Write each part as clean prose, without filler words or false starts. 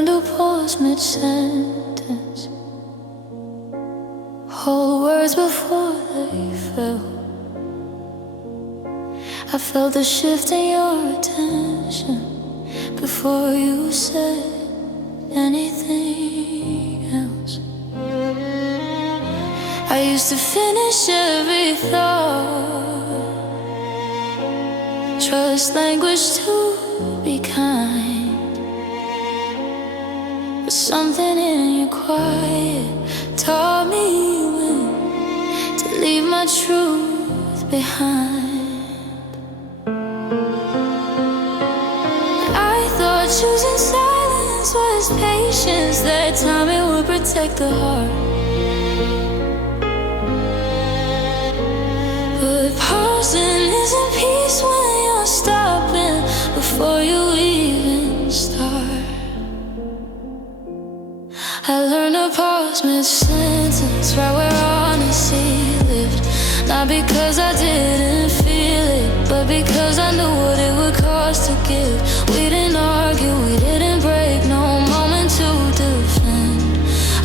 learned to pause mid-sentence, hold words before they fell. I felt the shift in your attention before you said anything else. I used to finish every thought, trust language to be kind, but something in your quiet taught me when to leave my truth behind. I thought choosing silence was patience, that time it would protect the heart. But pausing isn't peace when you're stopping before you even start. I learned to pause mid-sentence, right where honesty lived. Not because I didn't feel it, but because I knew what it would cost to give. We didn't argue, we didn't break, no moment to defend.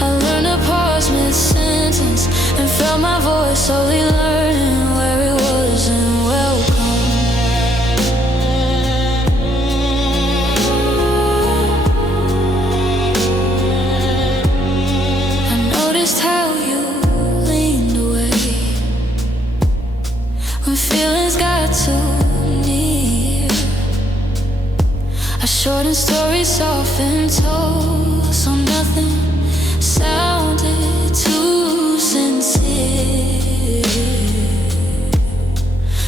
I learned to pause mid-sentence and felt my voice slowly learning where it wasn't welcome. I noticed how you leaned away when feelings got too near. A shortened story, softened told, so nothing sounded too sincere.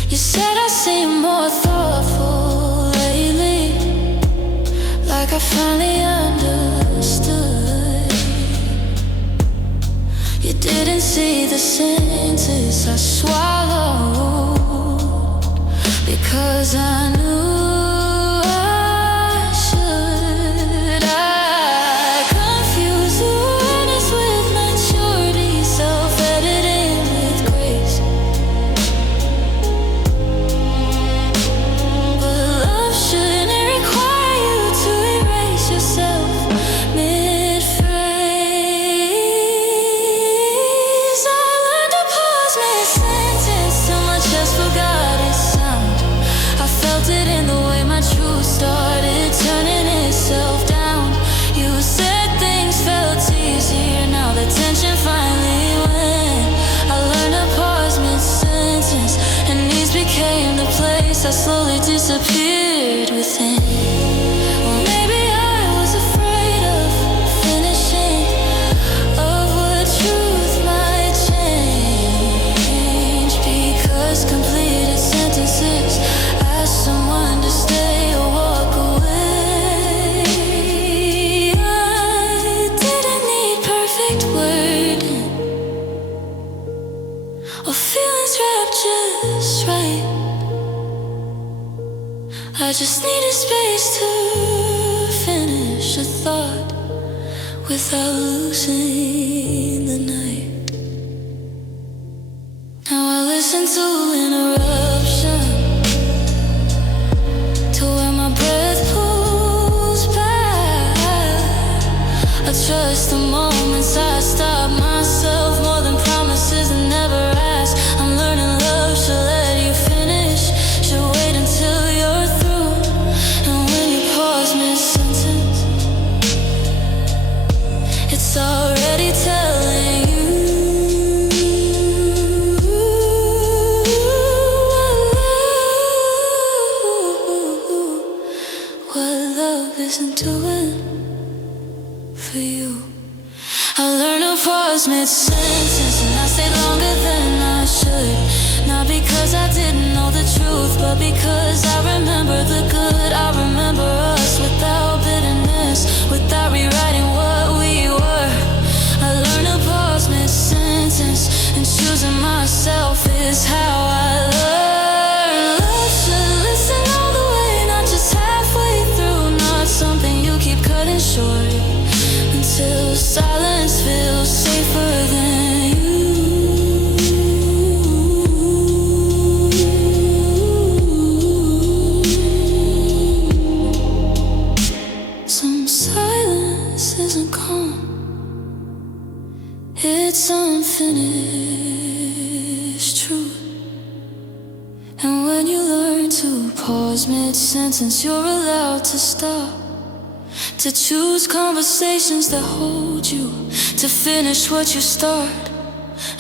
You said I seem more thoughtful lately, like I finally understood. You didn't see the sentence I swallowed, because I knew I should. I confused awareness with maturity, self-editing with grace. But love shouldn't require you to erase yourself mid-phrase. I learned to pause mid-sentence till my chest forgot its sound. I felt it in the way my truth started turning itself down. You said things felt easier, now the tension finally went. I learned to pause mid-sentence, and these became the place I slowly disappeared within. Well, maybe I was afraid of finishing, of what truth might change, because completed sentences ask someone to stay or walk away. I didn't need perfect wording or feelings wrapped just right. I just needed space to finish a thought without losing the night. Now I listen to interruption, to where my breath pulls back. I trust the moments I stop myself more than promises and never ask. I'm learning love should let you finish, should wait until you're through. And when you pause mid-sentence, it's already telling you what love isn't doing for you. I learned to pause mid-sentence, and I stayed longer than I should. Not because I didn't know the truth, but because I remember the good. I remember us without bitterness, without rewriting what we were. I learned to pause mid-sentence, and choosing myself is how I learn. Love should listen all the way, not just halfway through. Not something you keep cutting short until silence feels safer than you. Some silence unfinished truth. And when you learn to pause mid-sentence, you're allowed to stop, to choose conversations that hold you, to finish what you start,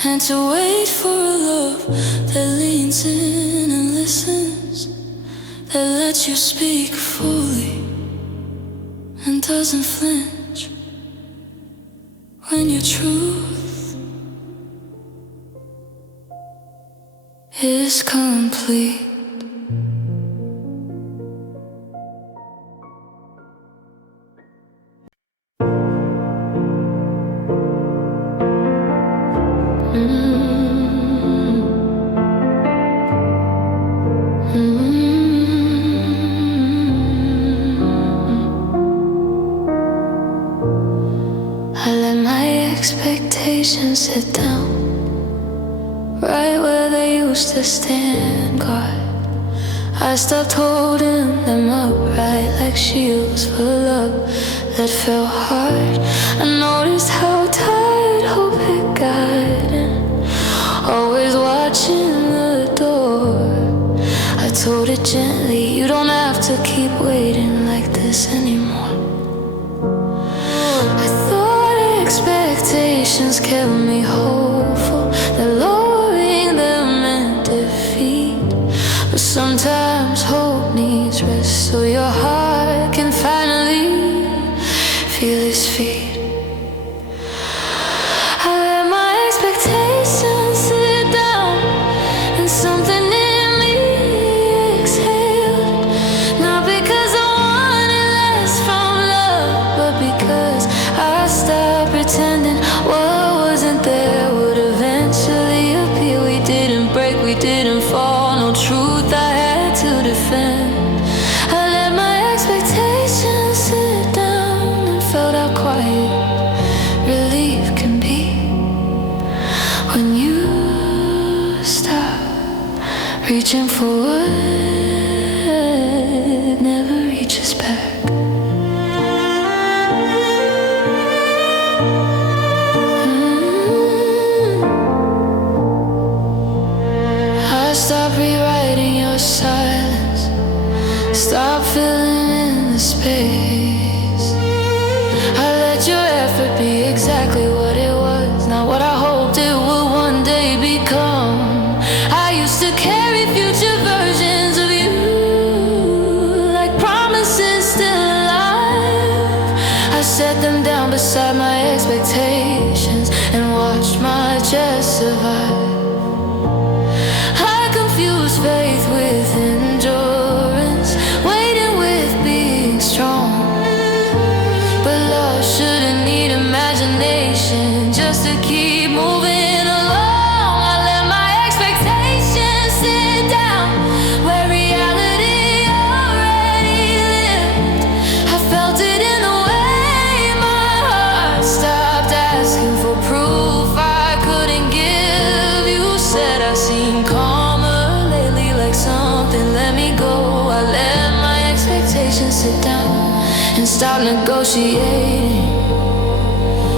and to wait for a love that leans in and listens, that lets you speak fully and doesn't flinch when your truth is complete. I let my expectations sit down right where they used to stand guard. I stopped holding them upright like shields for love that fell hard. I noticed how tight hope had gotten, always watching the door. I told it gently, you don't have to keep waiting like this anymore. I thought expectations kept me hopeful, that lowering them meant defeat. But sometimes hope needs rest, so your heart can finally feel its feet. I let my expectations sit down, and something in me exhaled. Not because I wanted less from love, but because I stopped pretending what wasn't there would eventually appear. We didn't break, we didn't fall, no truth I had to defend. I let my expectations sit down and felt how quiet relief can be when you stop reaching for what never reaches back. I stopped rewriting your silence, stop filling in the space. I let your effort be exactly what it was, not what I hoped it would one day become. I used to carry future versions of you like promises still alive. I set them down beside my expectations and watched my chest survive. I confused faith with endurance, waiting with being strong. But love shouldn't need imagination just to keep moving along. I let my expectations sit down where reality already lived. I felt it in the way my heart stopped asking for proof I couldn't give. You said I seemed calmer lately, like something let me go. I let my expectations sit down and stop negotiating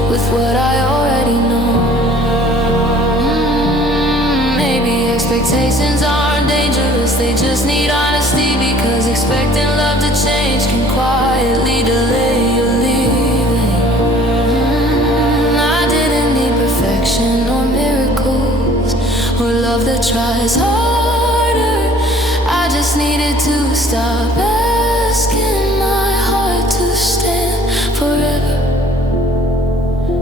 with what I already know. Maybe expectations aren't dangerous, they just need honesty, because expecting love to change can quietly delay your leaving. I didn't need perfection or miracles or love that tries harder. I just needed to stop asking my heart to stand forever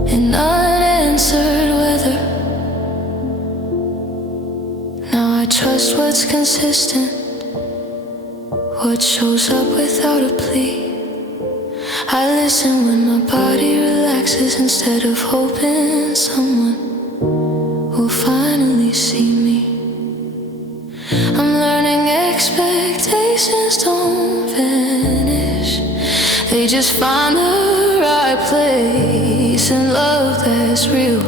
in unanswered weather. Now I trust what's consistent, what shows up without a plea. I listen when my body relaxes instead of hoping someone will finally see me. I'm learning expectations don't vanish, they just find the right place. And love that's real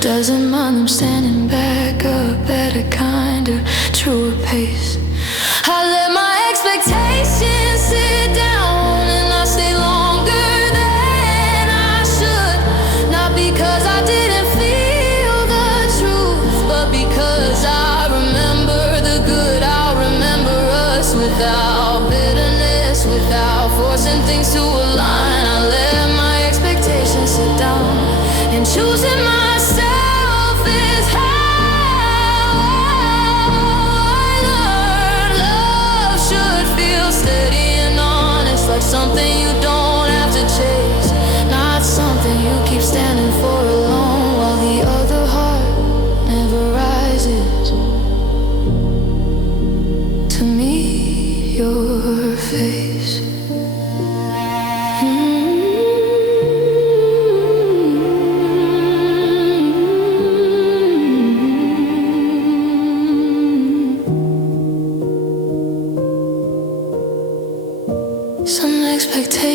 doesn't mind them standing back up at a kinder, truer pace. I let my expectations sit down and I stay longer than I should, not because I didn't feel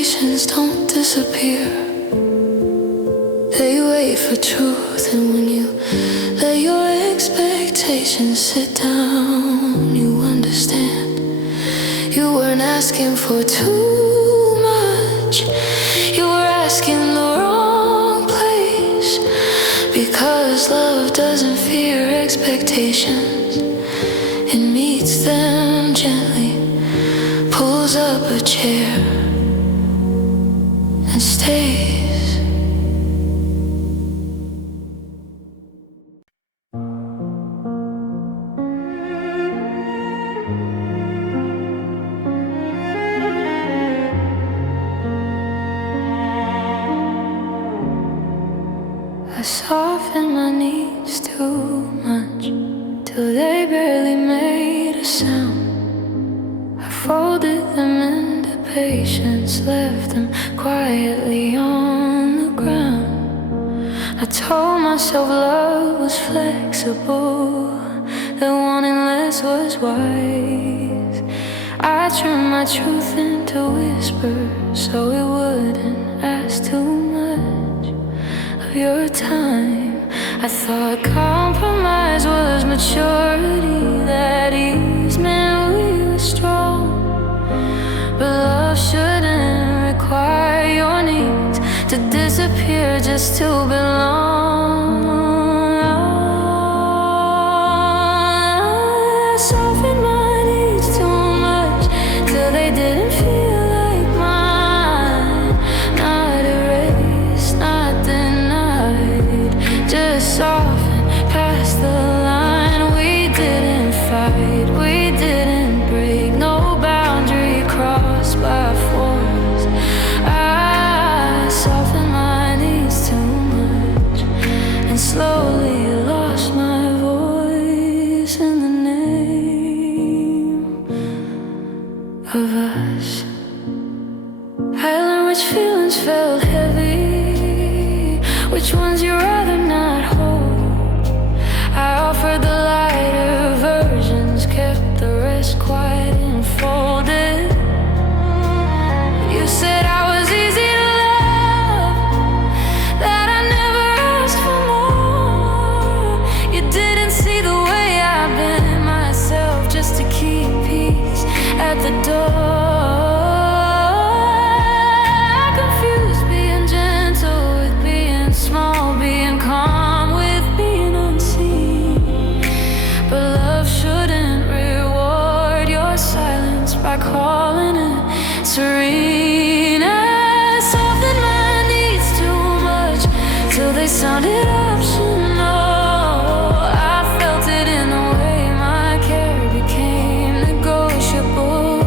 expectations don't disappear. They wait for truth, and when you let your expectations sit down, you understand you weren't asking for too much. You were asking the wrong place, because love doesn't fear expectations. It meets them gently, pulls up a chair, and stays. I softened my needs too much, till they barely made a sound. I folded them into patience, left them quietly on the ground. I told myself love was flexible, that wanting less was wise. I turned my truth into whispers, so it wouldn't ask too much of your time. I thought compromise was maturity, that ease meant we were strong. But love shouldn't require your needs to disappear just to belong. I softened my needs too much, till they didn't feel like mine. Not erased, not denied, just softened past the line. We didn't fight, we didn't break, no boundary crossed by force. I softened my needs too much, and slowly lost my voice in the name of us. I learned which feelings felt heavy, which ones you'd rather not hold. I offered the lighter versions, kept the rest quiet and folded. You said I was easy to love, that I never asked for more. You didn't see the way I bent myself just to keep peace at the door. I confused being gentle with being small, being calm with being unseen. But love shouldn't reward your silence by calling it serene. I softened my needs too much, till they sounded optional. I felt it in the way my care became negotiable.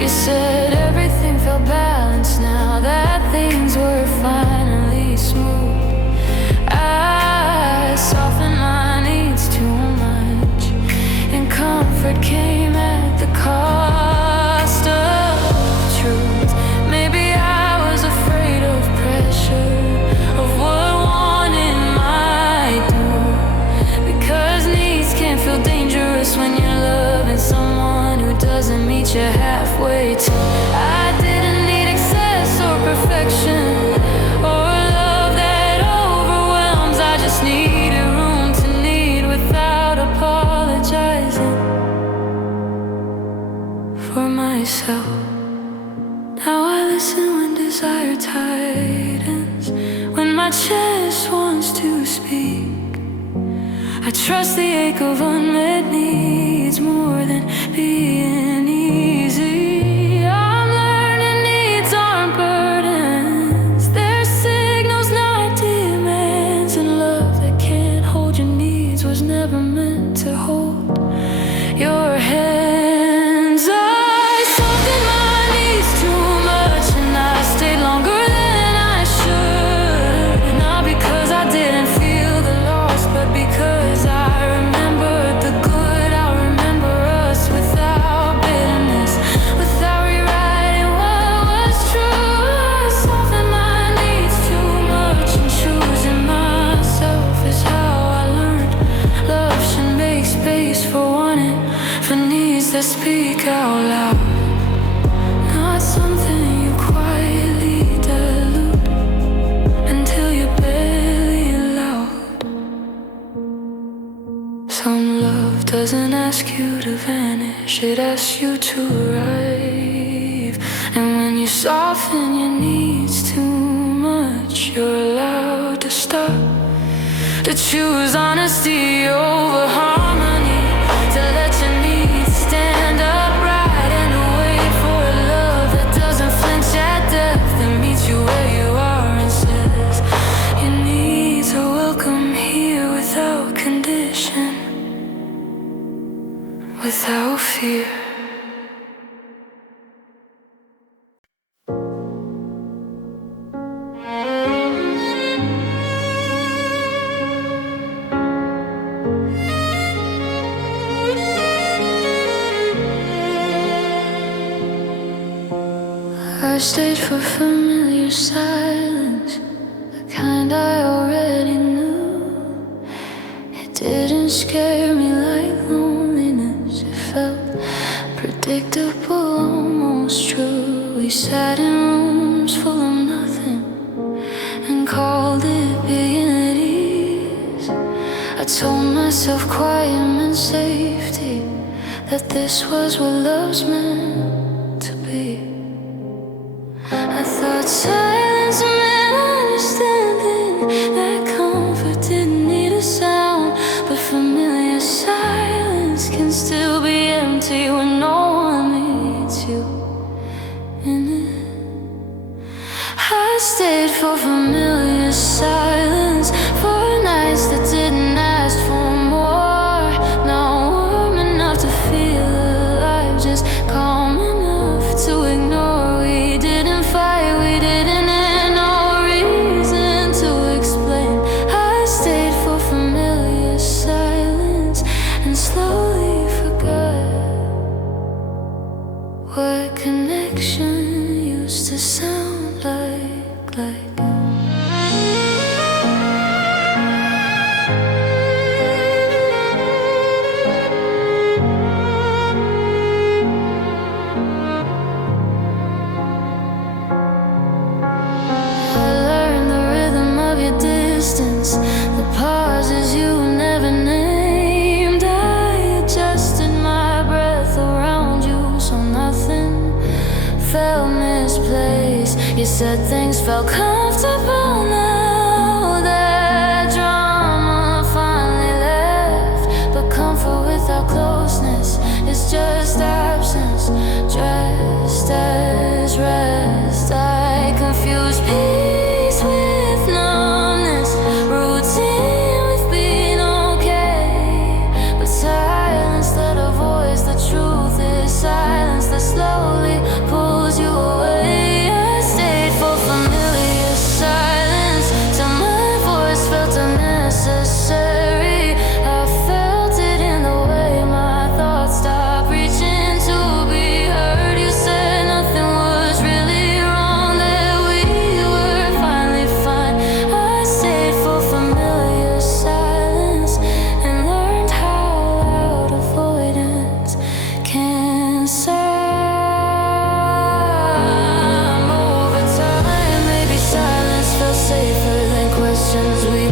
You said everything felt balanced now, that things were finally smooth. I softened my needs too much, and comfort came at the cost of truth. Maybe I was afraid of pressure, of what wanting might do, because needs can feel dangerous when you're loving someone who doesn't meet you halfway too. I didn't need excess or perfection, or love that overwhelms. I just needed room to need without apologizing for myself. Now I listen when desire tightens, when my chest wants to speak. I trust the ache of unmet needs more than being easy. I'm learning needs aren't burdens, they're signals, not demands. And love that can't hold your needs was never meant to hold your hands. I softened my needs too much, and I stayed longer than I should. Not because I didn't feel the loss, but because I remembered the good. I remember us without bitterness, without rewriting what was true. I softened my needs too much, and choosing myself is how I learned love should make space for wanting, for needs that speak out loud. doesn't ask you to vanish, it asks you to arrive. And when you soften your needs too much, you're allowed to stop, to choose honesty over harmony, to let your needs stand upright, and to wait for a love that doesn't flinch at death, that meets you where you are and says your needs are welcome here without condition, without fear. I stayed for familiar silence, the kind I already knew. It didn't scare me like loneliness, it felt predictable, almost true. We sat in rooms full of nothing and called it being at ease. I told myself quiet meant safety, that this was what love's meant to be. I thought silence meant understanding, that comfort didn't need a sound. But familiar silence can still be empty when no one needs you in it. I stayed for familiar silence, for nights that didn't ask for more. Not warm enough to feel alive, just calm enough to ignore. We didn't fight, we didn't have no reason to explain. I stayed for familiar silence and slowly forgot what connection used to sound like. The pauses you never named. I adjusted my breath around you so nothing felt misplaced. You said things felt comfortable now that drama finally left. But comfort without closeness is just absence, dressed as rest. I confuse peace with numbness, routine with being okay. But silence that avoids the truth is silence that slowly pulls you away. I stayed for familiar silence till my voice felt unnecessary. I felt it in the way my thoughts stopped reaching to be heard. You said nothing was really wrong, that we were finally fine. I stayed for familiar silence and learned how loud avoidance can sound. Over time, maybe silence felt safer than questions we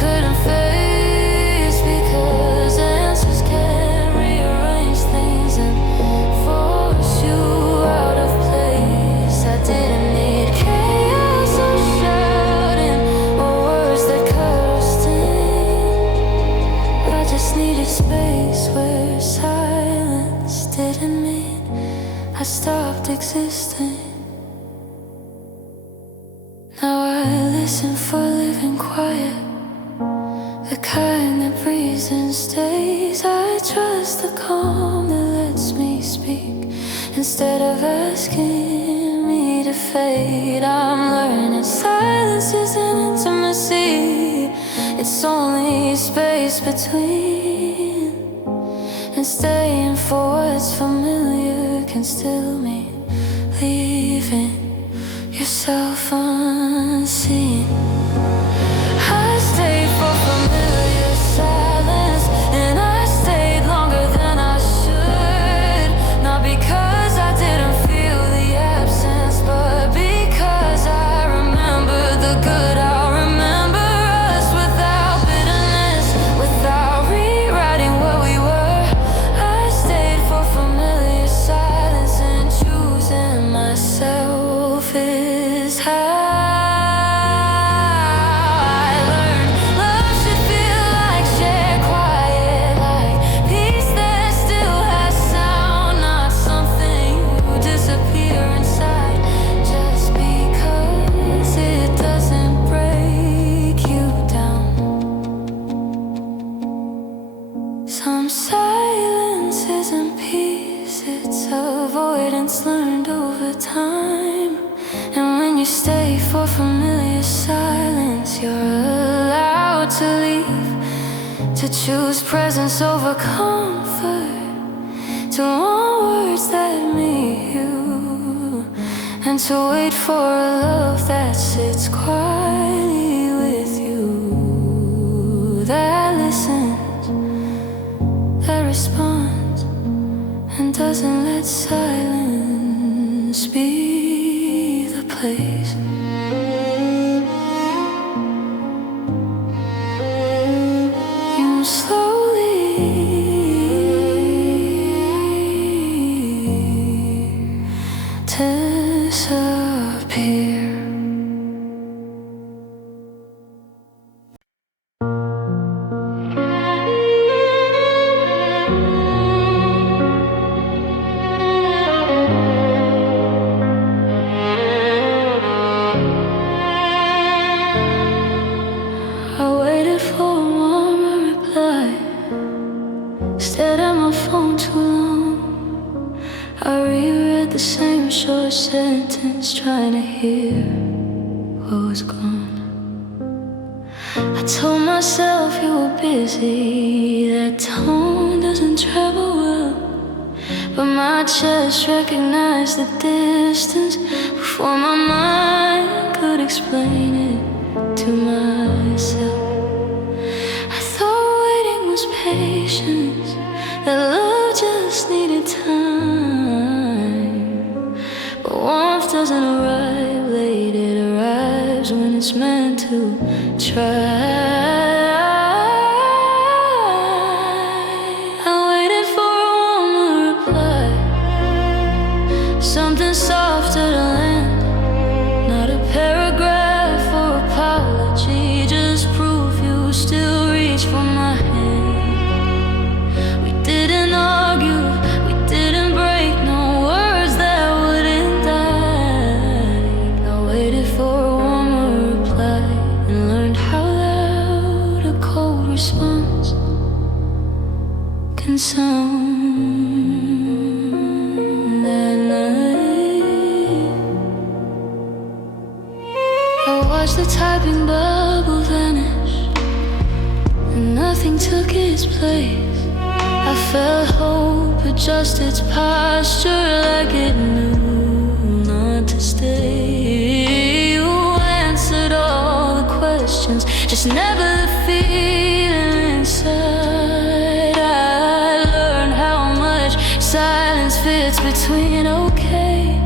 couldn't face, because answers can rearrange things and force you out of place. I didn't need chaos or shouting or words that cursed in. I just needed space where silence didn't mean I stopped existing. Now I listen for living quiet, the kind that breathes and stays. I trust the calm that lets me speak instead of asking me to fade. I'm learning silence isn't intimacy, it's only space between. And staying for what's familiar can still mean leaving yourself unseen. I stayed for familiar silence, and I stayed longer than I should. Not because I didn't feel the absence, but because I remember the good. I remember us without bitterness, without rewriting what we were. your familiar silence, you're allowed to leave, to choose presence over comfort, to want words that meet you, and to wait for a love that sits quietly with you, that listens, that responds, and doesn't let silence be the place. You slowly disappear. I waited for a warmer reply, stared at my phone too long. I reread the same short sentence, trying to hear what was gone. I told myself you were busy, that tone doesn't travel well, but my chest recognized the distance before my mind could explain it to myself. I thought waiting was patience, that love just needed time. But warmth doesn't arrive late, it arrives when it's meant to try. I waited for a warmer reply, something softer to land, not a paragraph or apology, just proof you still reach for my hand. We didn't argue, we didn't break, no words that wouldn't die. I waited for a warmer reply and learned how loud a cold response can sound that night. I watched the typing bubble vanish, and nothing took its place. I felt hope adjust its posture like it knew not to stay. You answered all the questions, just never the feeling inside. I learned how much silence fits between okay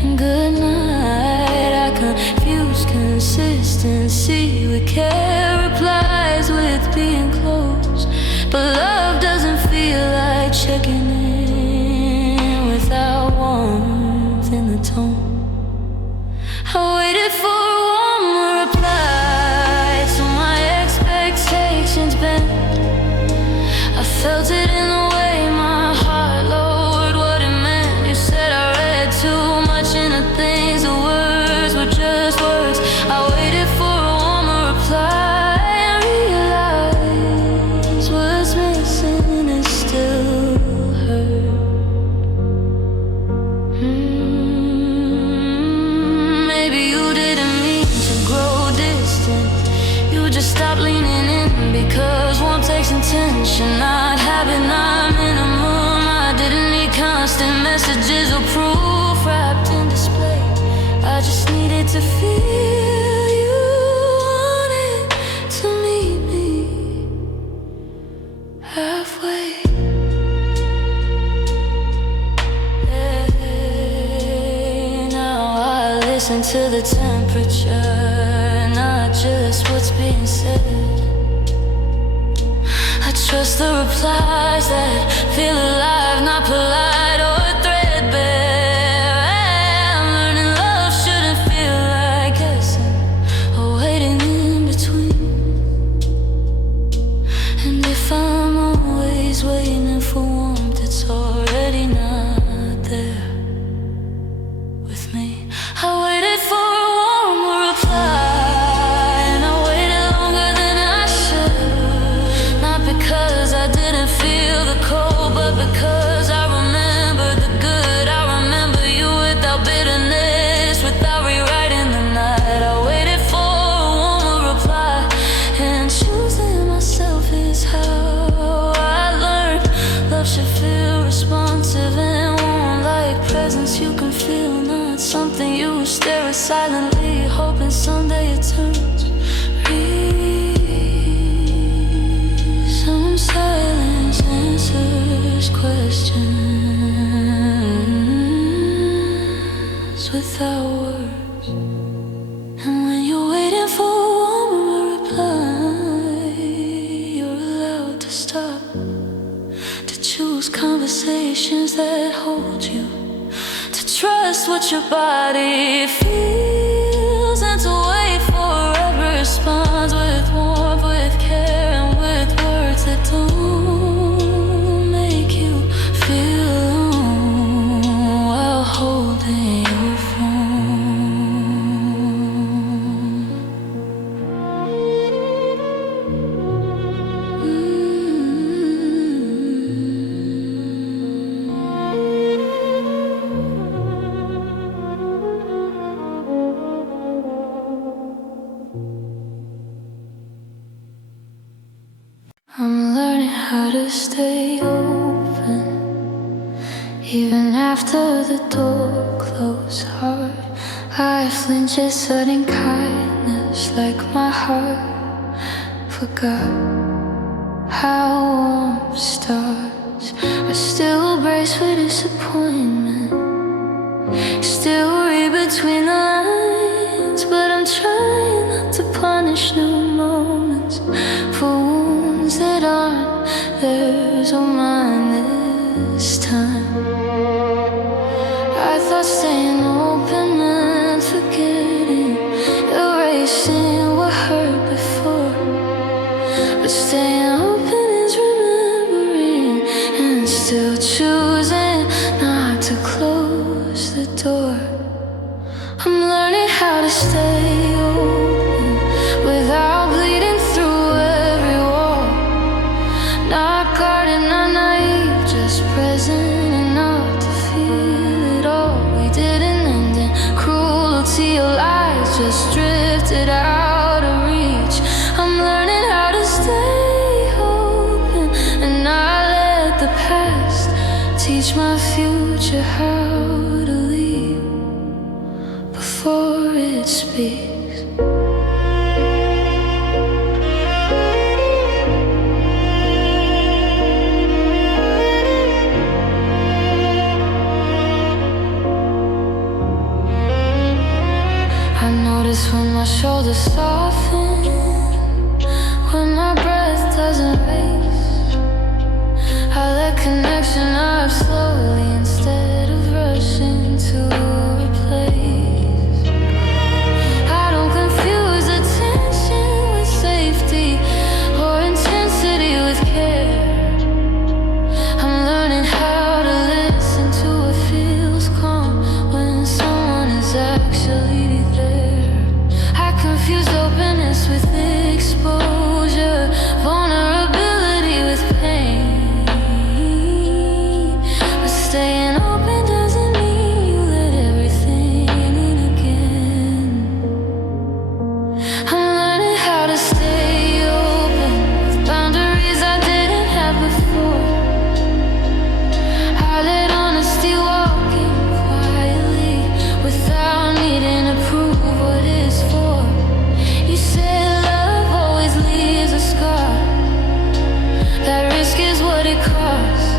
and good night. I confused consistency with care, replies with being close, but love doesn't feel like checking in without warmth in the tone. I waited for a warmer reply, so my expectations bent. I felt it in the way my heart lowered what it meant. You said I read too much into things, the words were just words. I waited for a warmer reply and realized what's missing is still hurt. Maybe you didn't mean to grow distant, you just stopped leaning in because warmth takes intention, not habit, not minimum. I didn't need constant messages or proof wrapped in display. I just needed to feel you wanted to meet me halfway. Now I listen to the temperature, not just what's being said. I trust the replies that feel alive, not polite or threadbare. I'm learning love shouldn't feel like guessing or waiting in between. And if I'm always waiting for warmth, it's already not there with me. I waited for a warmer reply, and I waited longer than I should, not because I didn't feel the cold, but because conversations that hold you, to trust what your body feels, and to wait for every response with warmth, with care, and with words that don't make you feel alone while holding your phone. I'm learning how to stay open, even after the door closed hard. I flinch at sudden kindness, like my heart forgot how warm stars are still brace for disappointment. Still read between the lines, but I'm trying not to punish new moments for wounds that aren't theirs or mine this time. I thought staying open meant forgetting, erasing what hurt before. But staying open is remembering and still choosing not to close the door. I'm learning how to stay open without bleeding through every wall. Not guarded, not naive, just present enough to feel it all. We didn't end in cruelty or lies, just drifted out of reach. I'm learning how to stay open and not let the past teach my future how to leave before it speaks. I notice when my shoulders soften, when my breath doesn't race. I let connection up slowly instead of rushing to replace. I don't confuse attention with safety or intensity with care. I'm learning how to listen to what feels calm when someone is actually there. I confuse openness with exposure, vulnerability with pain. But staying open doesn't mean you let everything in again. I'm learning how to stay open with boundaries I didn't have before. I let honesty walk in quietly without needing to prove what it's for. You said love always leaves a scar. That risk is what it costs.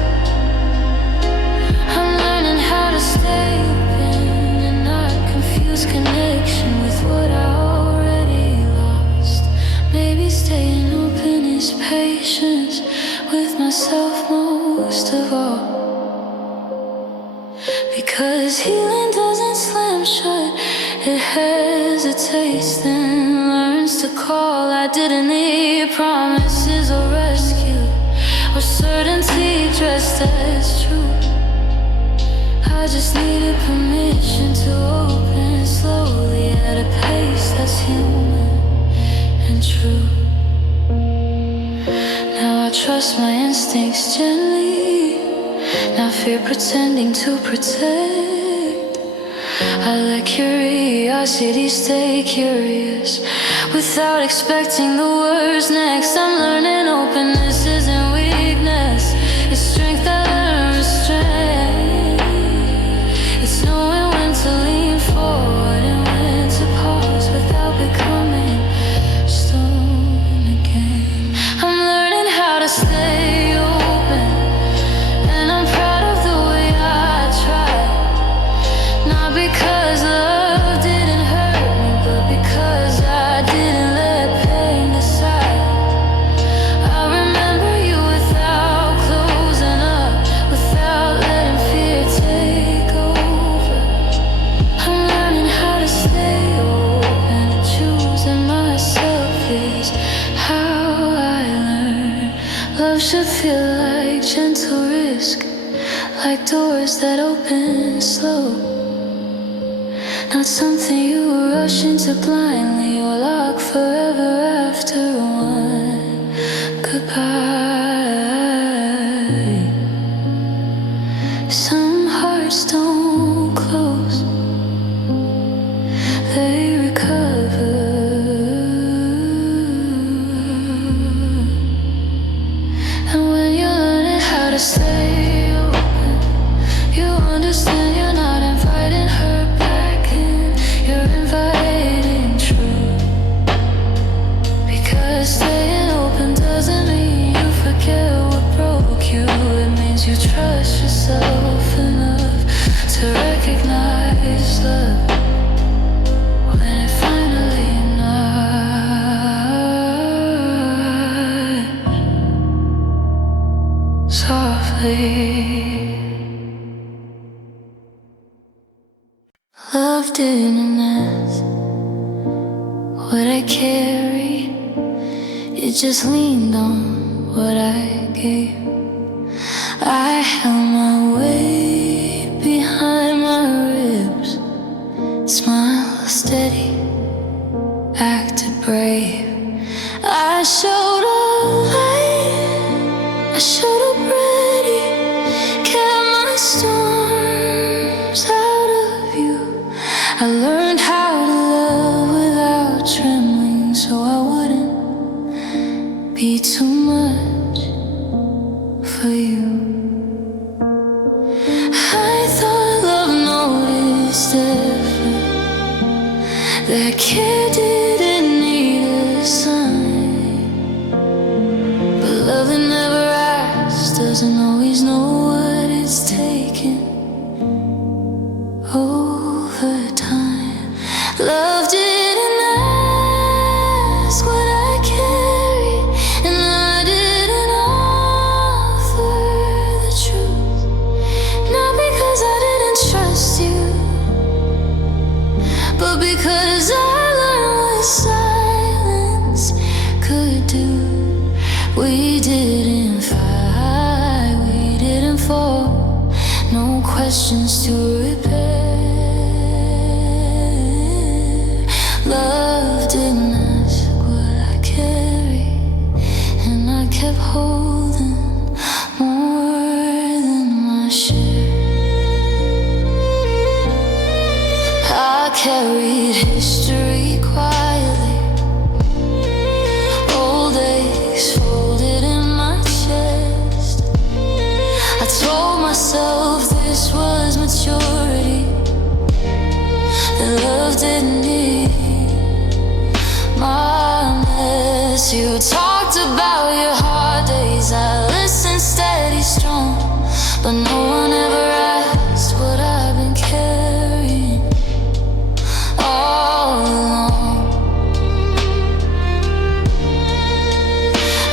I'm learning how to stay open and not confuse connection with what I already lost. Maybe staying open is patience with myself most of all. Because healing doesn't slam shut, it hesitates, then learns to call. I didn't need promises or rescue or certainty dressed as truth. I just needed permission to open slowly at a pace that's human and true. Now I trust my instincts gently, not fear pretending to protect. I let curiosity stay curious without expecting the words next. I'm learning openness isn't weakness, it's strength that I restrain. It's knowing when to lean forward and when to pause without becoming stone again. I'm learning how to stay open, and I'm proud of the way I tried. Not because love didn't hurt me, but because I didn't let pain decide. should feel like gentle risk, like doors that open slow. Not something you rush into blindly or lock forever after one goodbye. Some hearts don't close, they recover. And when you're learning how to stay open, you understand you're not inviting her back in, you're inviting truth. Because staying open doesn't mean you forget what broke you. It means you trust yourself enough to recognize love when it finally knocks softly. Love didn't ask what I carry, it just leaned on what I gave. I held my weight behind my ribs, smiled steady, acted brave. I showed up light, I showed up ready, kept my storms out of you. I learned how to love without trembling, so I wouldn't be too much for you. I thought love noticed different, that care didn't need a sign. But love that never asks doesn't always know what it's taking over time. Love didn't ask what I carried, and I didn't offer the truth. Not because I didn't trust you, but because I learned what silence could do. We didn't fight, we didn't fall, no questions to repair. Love didn't ask what I carried, and I kept holding more than my share. I carried history quietly, old days folded in my chest. I told myself this was maturity, that love didn't need my mess. You talked about your hard days, I listened steady, strong, but no one ever asked what I've been carrying all along.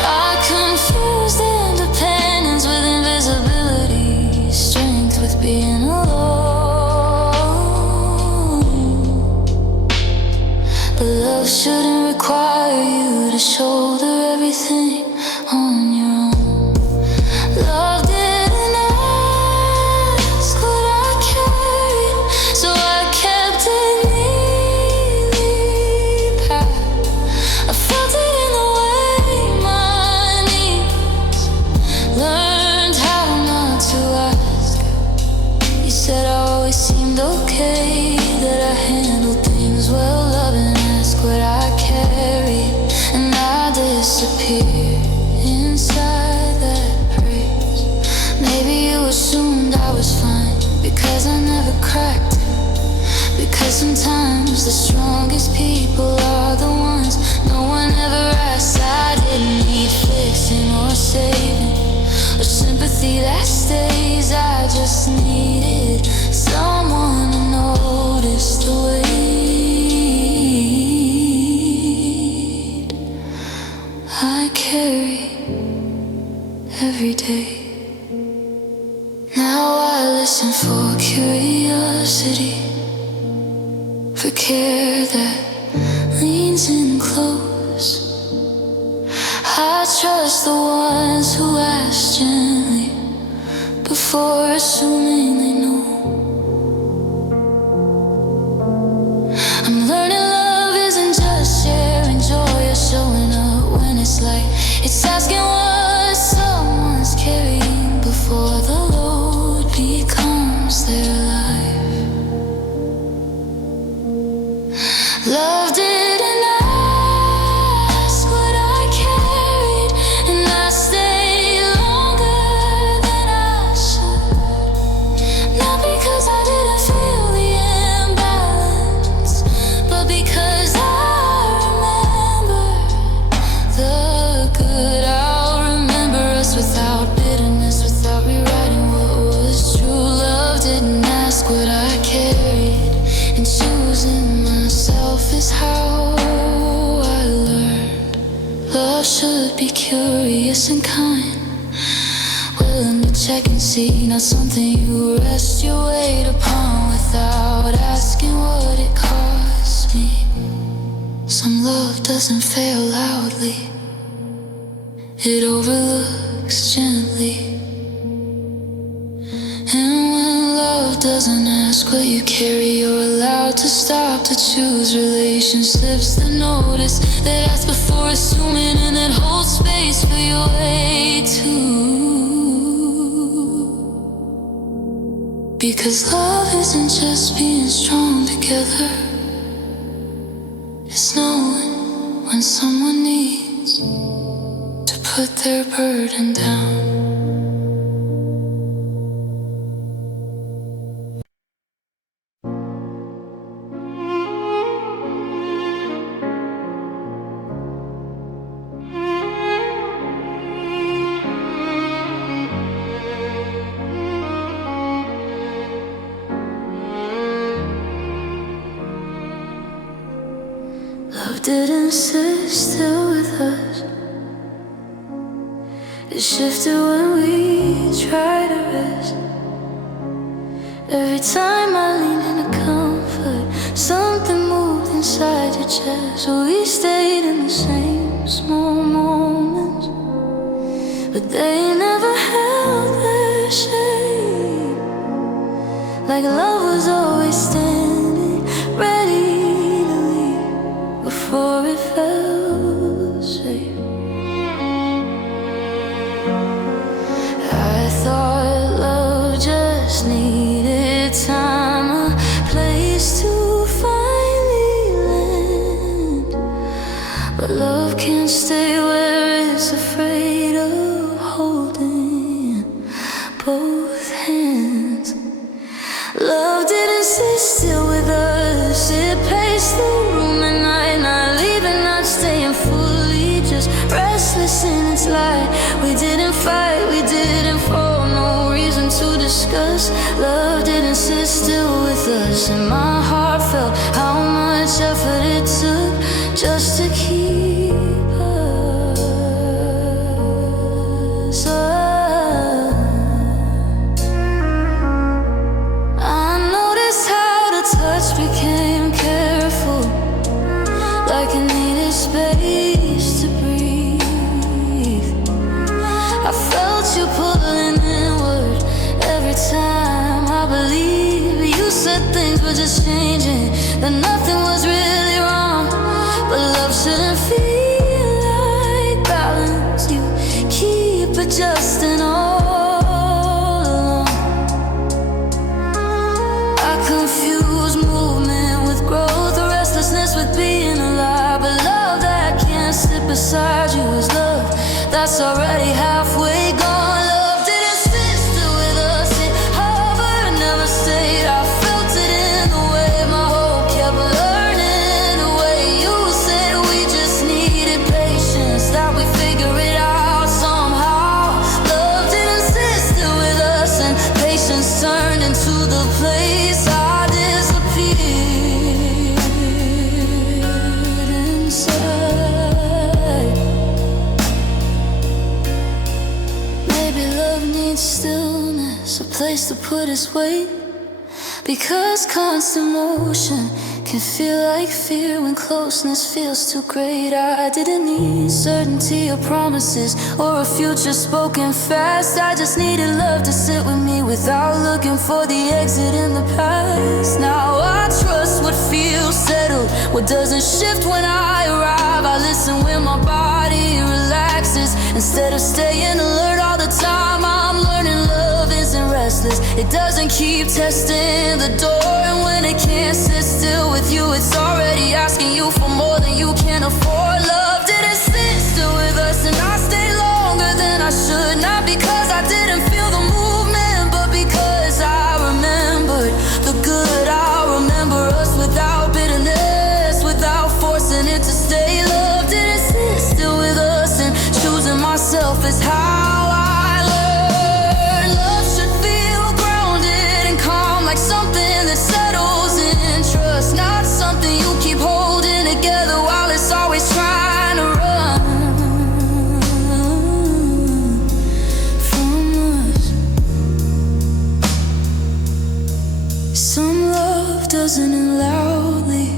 I confused independence with invisibility, strength with being alone. But love shouldn't require you to shoulder everything on your own. Love didn't ask what I carried, so I kept it neatly packed. I felt it in the way my knees learned how not to ask. You said I always seemed okay, that I handled things well. Love and ask what I carried, and I disappeared inside that praise. Maybe you assumed I was fine because I never cracked it. Because sometimes the strongest people are the ones no one ever asked. I didn't need fixing or saving or sympathy that stays. I just needed someone to notice the weight I carry every day. Now I listen for curiosity, for care that leans in close. I trust the ones who ask gently before assuming they know. I'm learning love isn't just sharing joy or showing up when it's light. It's asking what someone's carrying before the load becomes their life. Love didn't ask what I carried, and I stayed longer than I should. Not because I didn't feel the imbalance, but because I remember the good. I'll remember us without bitterness, without rewriting what was true. Love didn't ask what I carried, and choosing myself is how I learned. Love should be curious and kind, willing to check and see, not something you rest your weight upon without asking what it cost me. Some love doesn't fail loudly, it overlooks gently. And when love doesn't ask what you carry, you're allowed to stop, to choose relationships that notice, that ask before assuming, and that hold space for your way too. Because love isn't just being strong together, it's knowing when someone needs to put their burden down. Love didn't sit still with us, it shifted when we tried to rest. Every time I leaned into comfort, something moved inside your chest. So we stayed in the same small moments, but they never held their shape. Like love was always standing ready before it felt safe. I thought love just needed time, a place to finally land. But love can't stay where it's afraid of holding both hands. Love didn't sit still with us, it paced the room at night, not leaving, not staying fully, just restless in its light. We didn't fight, we didn't fall, no reason to discuss. Love didn't sit still with us, and my heart felt how much effort it took just to keep us up. Touch became careful, like it needed space to breathe. I felt you pulling inward every time. I believe you said things were just changing, that nothing was really wrong. But love shouldn't feel like balance, you keep adjusting all along. I confuse movement with growth, restlessness with being alive. But love that can't sit beside you is love that's already halfway gone. Love didn't sit still with us, it hovered, never stayed. I felt it in the way my hope kept learning the way you said we just needed patience, that we figure it out somehow. Love didn't sit still with us, and patience turned into the place I disappeared inside. Maybe love needs stillness, a place to put its weight, because constant motion can feel like fear when closeness feels too great. I didn't need certainty or promises or a future spoken fast. I just needed love to sit with me without looking for the exit in the past. Now I trust what feels settled, what doesn't shift when I arrive. I listen when my body relaxes instead of staying alert all the time. I'm learning love isn't restless, it doesn't keep testing the door. And when it can't sit still with you, it's already asking you for more than you can afford. Love didn't sit still with us, and I stayed longer than I should. Not because I didn't feel the movement, but because I remembered the good. I remember us without bitterness, without forcing it to stay. Love didn't sit still with us, and choosing myself is how I learned. Love should feel grounded and calm, like something that settles in trust, not something you keep holding together while it's always trying to run from us. Some love doesn't end loudly,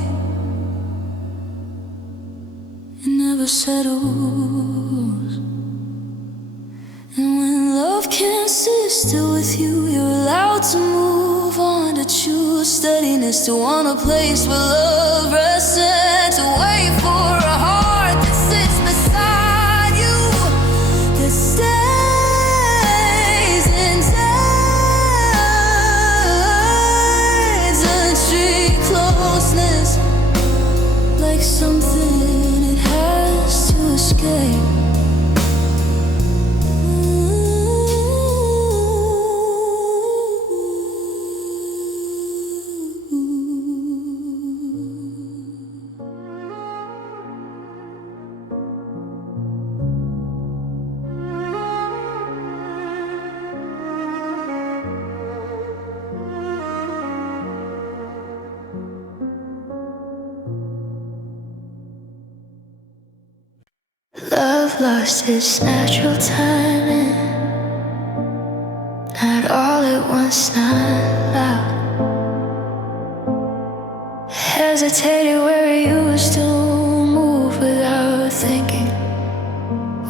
it never settles. And when love can't sit still with you, you're allowed to move on, to choose steadiness, to want a place where love rests, and to wait for a heart that sits beside you, that stays and dies, and treat closeness like something it has to escape. Love lost its natural timing, not all at once, not loud. Hesitated where it used to move without thinking,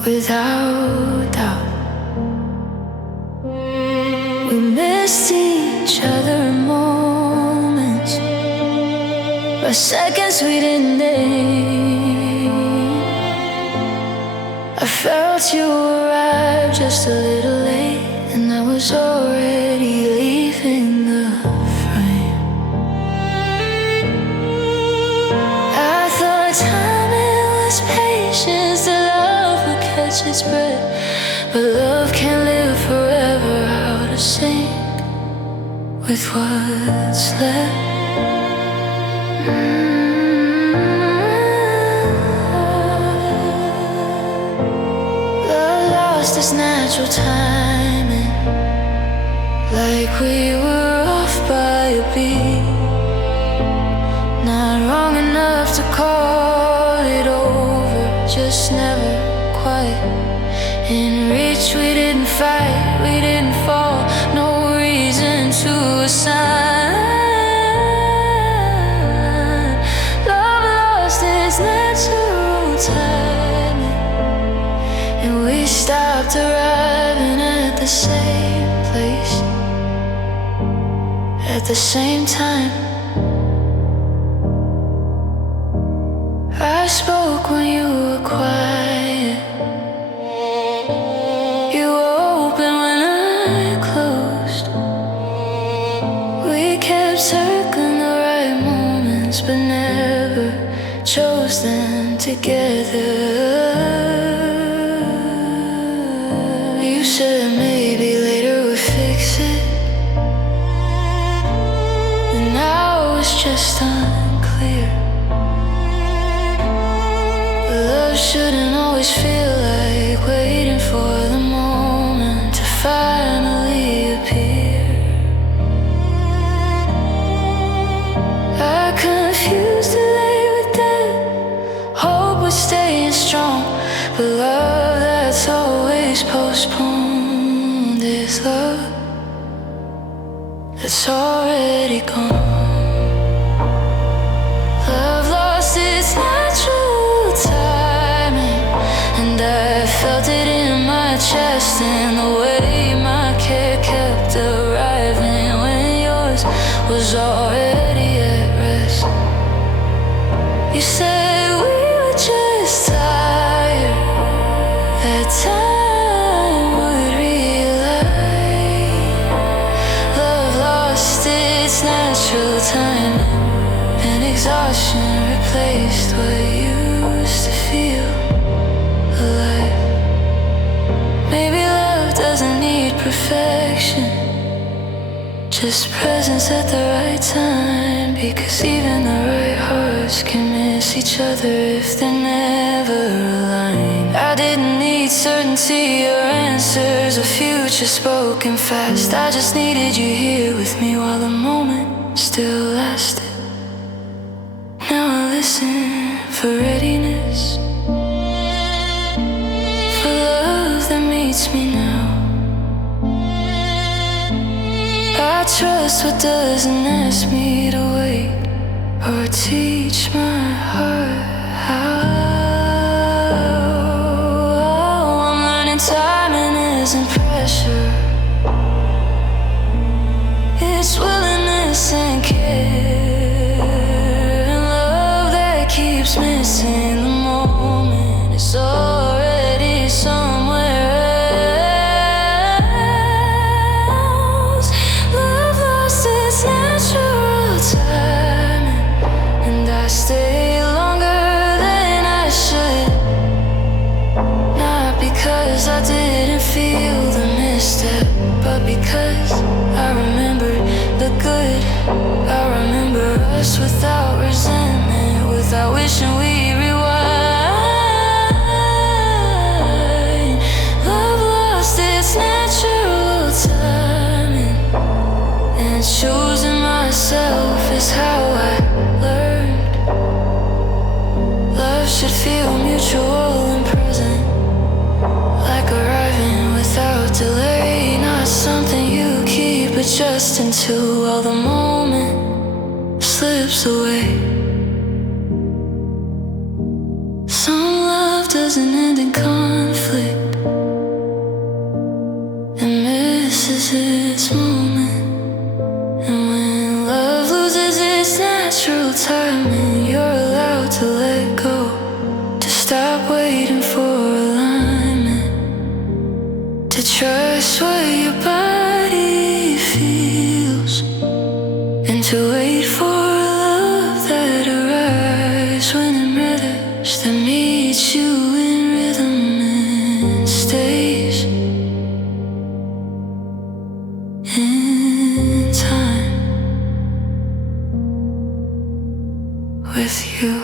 without doubt. We missed each other in moments, but seconds we didn't name. I felt you arrive just a little late, and I was already leaving the frame. I thought timing was patience, that love would catch its breath, but love can't live forever out of sync with what's left. This natural timing, like we were off by a beat, not wrong enough to call it over, just never quite in reach. We didn't fight, we didn't fall, no reason to assign. Love lost its natural timing, and we stopped arriving at the same place at the same time. I spoke when you were quiet, you were open when I closed. We kept circling the right moments, but never chose them together. You said maybe later we'd fix it, and now it's just unclear. Love shouldn't always feel like waiting for the moment to finally appear. I confused delay with death, hope was staying strong, but love that's always postponed is love that's already gone. chest and the way my care kept arriving when yours was already at rest. You said we were just tired, that time would realign. Love lost its natural timing, and exhaustion replaced what used to feel alive. Maybe love doesn't need perfection, just presence at the right time. Because even the right hearts can miss each other if they're never aligned. I didn't need certainty or answers, a future spoken fast. I just needed you here with me while the moment still lasted. Now I listen for readiness, for love that meets me now. I trust what doesn't ask me to wait or teach my heart how. I'm learning timing isn't pressure, it's willingness and care, and love that keeps missing the moment. It's already somewhere else. Love lost its natural timing, and I stay longer than I should. Not because I didn't feel the misstep, but because I remembered the good. I remember us without resentment, without wishing we rewind. Love lost its natural timing, and choosing myself is how I learned. Love should feel mutual and present, like arriving without delay, not something you keep adjusting to while the moment slips away. Some love doesn't end in conflict, it misses its moment. And when love loses its natural timing, you're allowed to let go, to stop waiting for alignment, to trust what your body feels, and to wait for love that arrives when it matters, that meets you in rhythm and stays in time with you.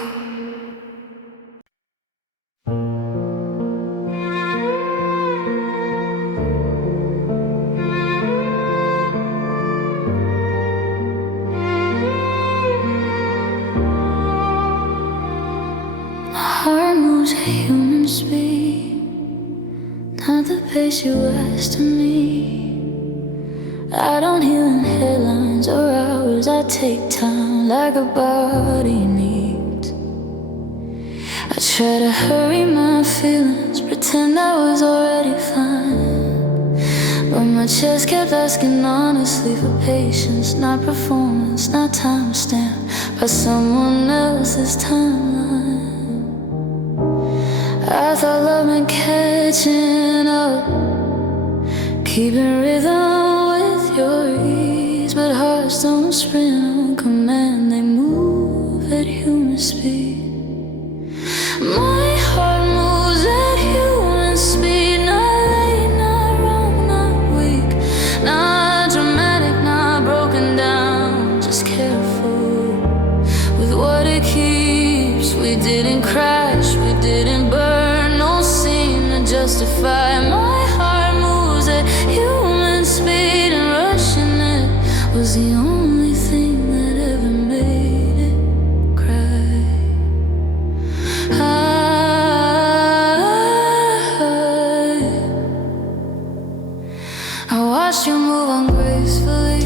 Heart moves at human speed, not the pace you asked of me. I don't heal in headlines or hours, I take time like a body needs. I try to hurry my feelings, pretend I was already fine, but my chest kept asking honestly for patience, not performance, not time stamped by someone else's timeline. I thought love meant catching up, keeping rhythm with your ease, but hearts don't sprint on command, they move at human speed. My heart moves at human speed, not late, not wrong, not weak, not dramatic, not broken down, just careful with what it keeps. We didn't crash, we didn't burn, no scene to justify. My heart moves at human speed, and rushing it was the only thing that ever made it cry. I watched you move ungracefully,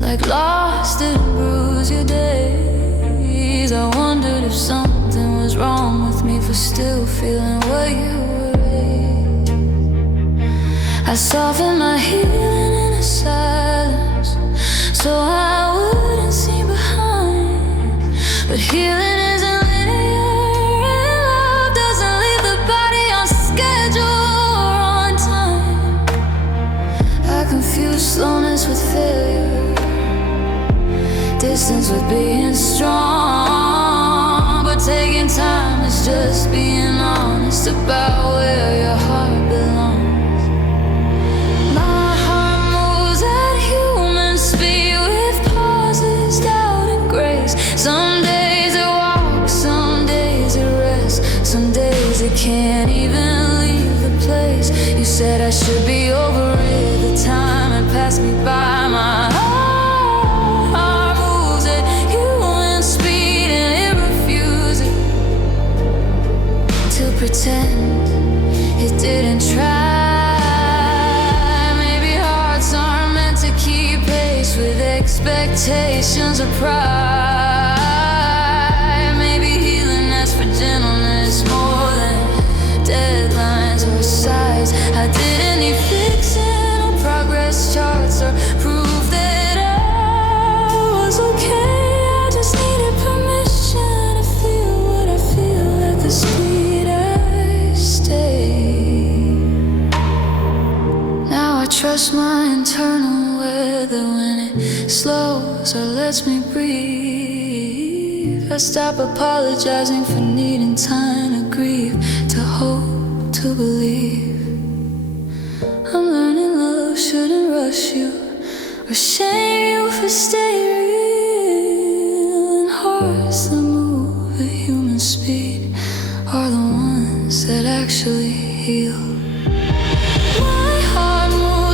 like lost and bruised your days. I wondered if something was wrong with me for still feeling what you were raised. softened my healing in a silence, so I wouldn't see behind. But healing isn't linear, and love doesn't leave the body on schedule or on time. I confuse slowness with failure, distance with being strong. But taking time is just being honest about where your heart belongs. My heart moves at human speed with pauses, doubt and grace. Some days it walks, some days it rests, some days it can't even leave the place. You said I should be over it, the time had passed me by. My pretend it didn't try. Maybe hearts aren't meant to keep pace with expectations of pride. Maybe healing asks for gentleness more than deadlines or size. I didn't need fixing or progress charts or proof that I was okay. I just needed permission to feel what I feel at the speed. Trust my internal weather when it slows or lets me breathe. I stop apologizing for needing time to grieve, to hope, to believe. I'm learning love shouldn't rush you or shame you for staying real. And hearts that move at human speed are the ones that actually heal.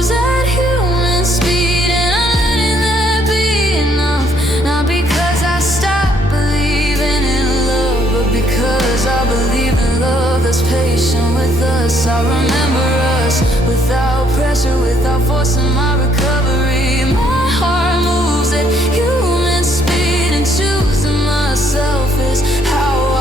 At human speed, and I'm letting that be enough. Not because I stopped believing in love, but because I believe in love that's patient with us. I remember us without pressure, without forcing my recovery. My heart moves at human speed, and choosing myself is how I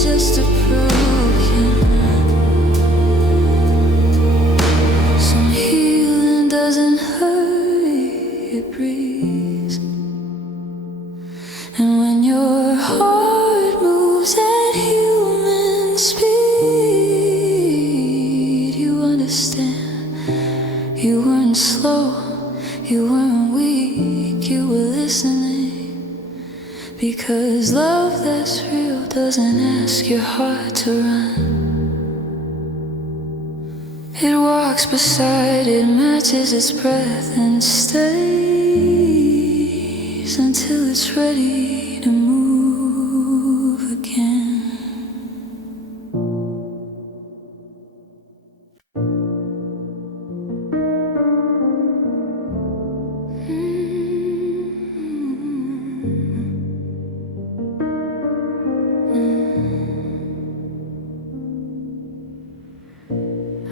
just to prove you. Some healing doesn't hurry, it breathes. And when your heart moves at human speed, you understand. You weren't slow, you weren't weak, you were listening. Because love that's real doesn't ask your heart to run. It walks beside it, matches its breath, and stays until it's ready to move again.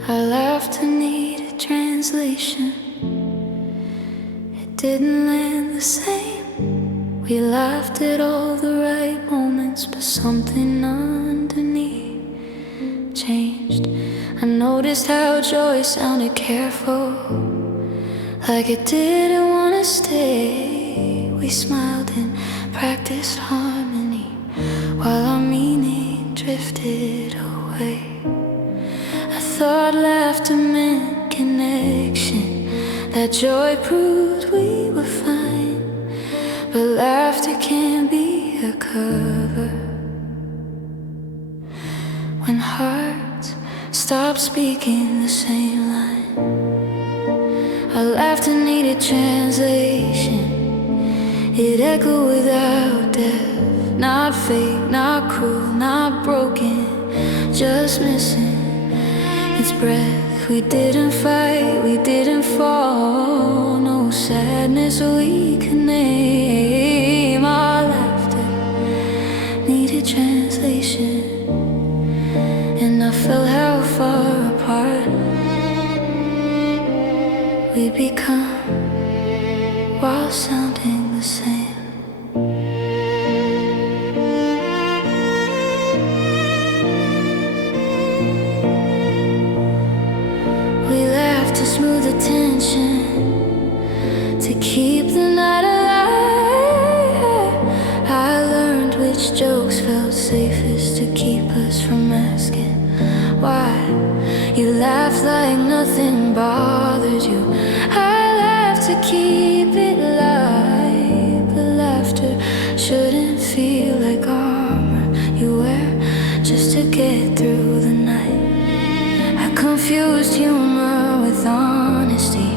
I laughed and needed translation. It didn't land the same. We laughed at all the right moments, but something underneath changed. I noticed how joy sounded careful, like it didn't want to stay. We smiled and practiced harmony while our meaning drifted away. I thought laughter meant connection, that joy proved we were fine. But laughter can't be a cover when hearts stop speaking the same line. I laughed and needed translation. It echoed without depth, not fake, not cruel, not broken, just missing its breath. We didn't fight, we didn't fall, no sadness we could name. Our laughter needed translation, and I felt how far apart we become while sounding the same. We laugh to smooth the tension, to keep the night alive. I learned which jokes felt safest to keep us from asking why. You laugh like nothing bothers you. I laugh to keep it light, but laughter shouldn't feel like armor you wear just to get through the night. I confused humor with honesty,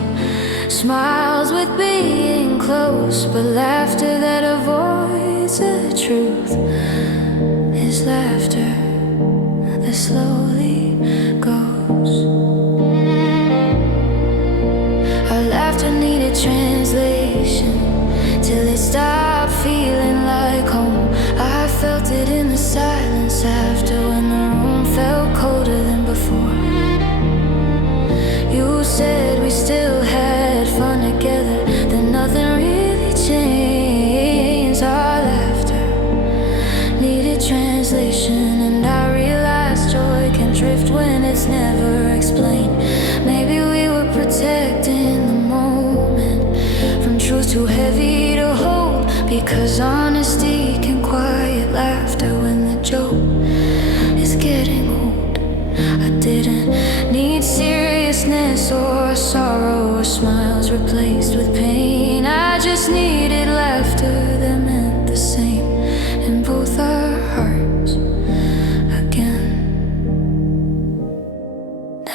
smiles with being close, but laughter that avoids the truth is laughter that slowly goes. Our laughter needed translation till it stopped feeling like home. I felt it in the silence after, when the room felt colder than before. You said we still had fun together, that nothing really changed. Our laughter needed translation, and I realized joy can drift when it's never explained. Maybe we were protecting the moment from truth too heavy to hold, because honesty can quiet laughter when the joke is getting old. I didn't need seriousness or sorrow or smiles replaced with pain. I just needed laughter that meant the same in both our hearts again.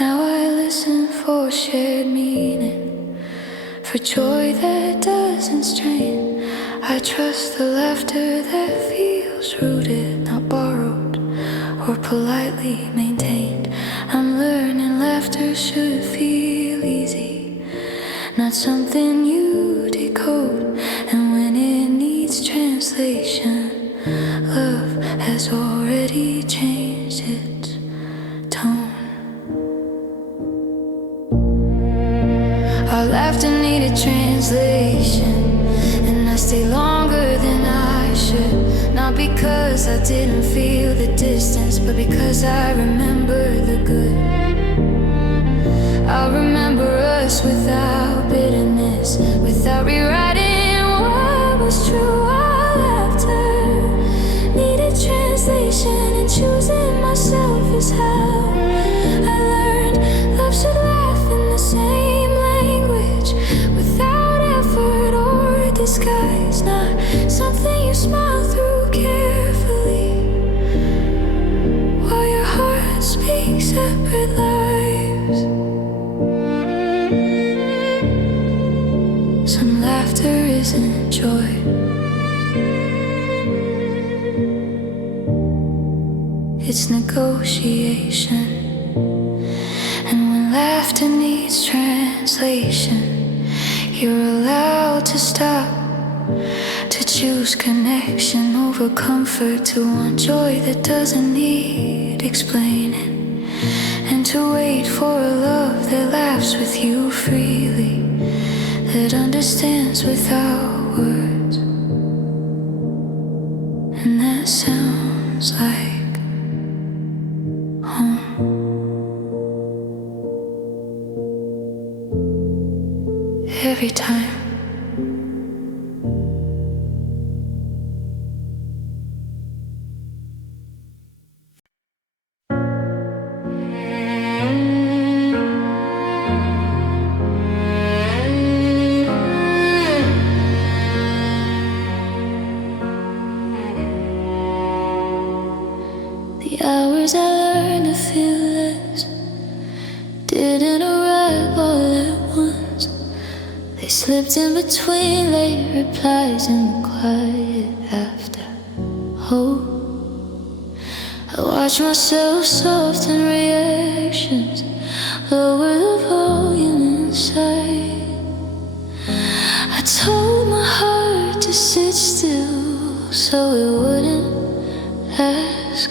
Now I listen for shared meaning, for joy that doesn't strain. I trust the laughter that feels rooted, not borrowed or politely maintained. I'm learning laughter should feel easy, not something you decode. And when it needs translation, love has already changed its tone. Our laughter needed translation, and I stayed longer than I should. Not because I didn't feel the distance, but because I remember the good. I'll remember us without bitterness, without rewriting what was true. Our laughter needed translation, and choosing myself is how I learned love should laugh in the same language, without effort or disguise. Not something you smile through carefully, while your heart speaks separate lives. Some laughter isn't joy, it's negotiation. And when laughter needs translation, you're allowed to stop, to choose connection over comfort, to want joy that doesn't need explaining, and to wait for a love that laughs with you freely, that understands without words. And that sounds like home. Every time. The hours I learned to feel less didn't arrive all at once. They slipped in between late replies and the quiet after. Oh, I watch myself soften reactions, lower the volume inside. I told my heart to sit still so it wouldn't ask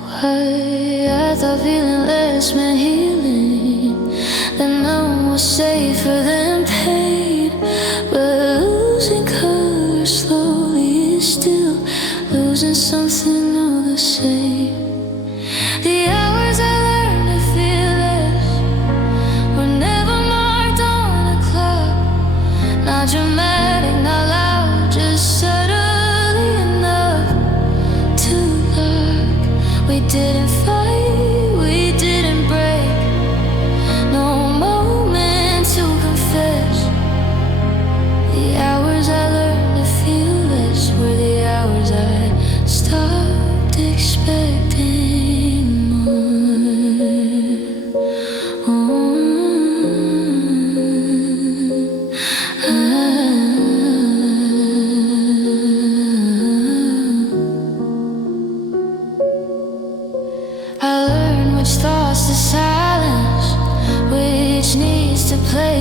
why. I thought feeling less meant healing, that none was safer than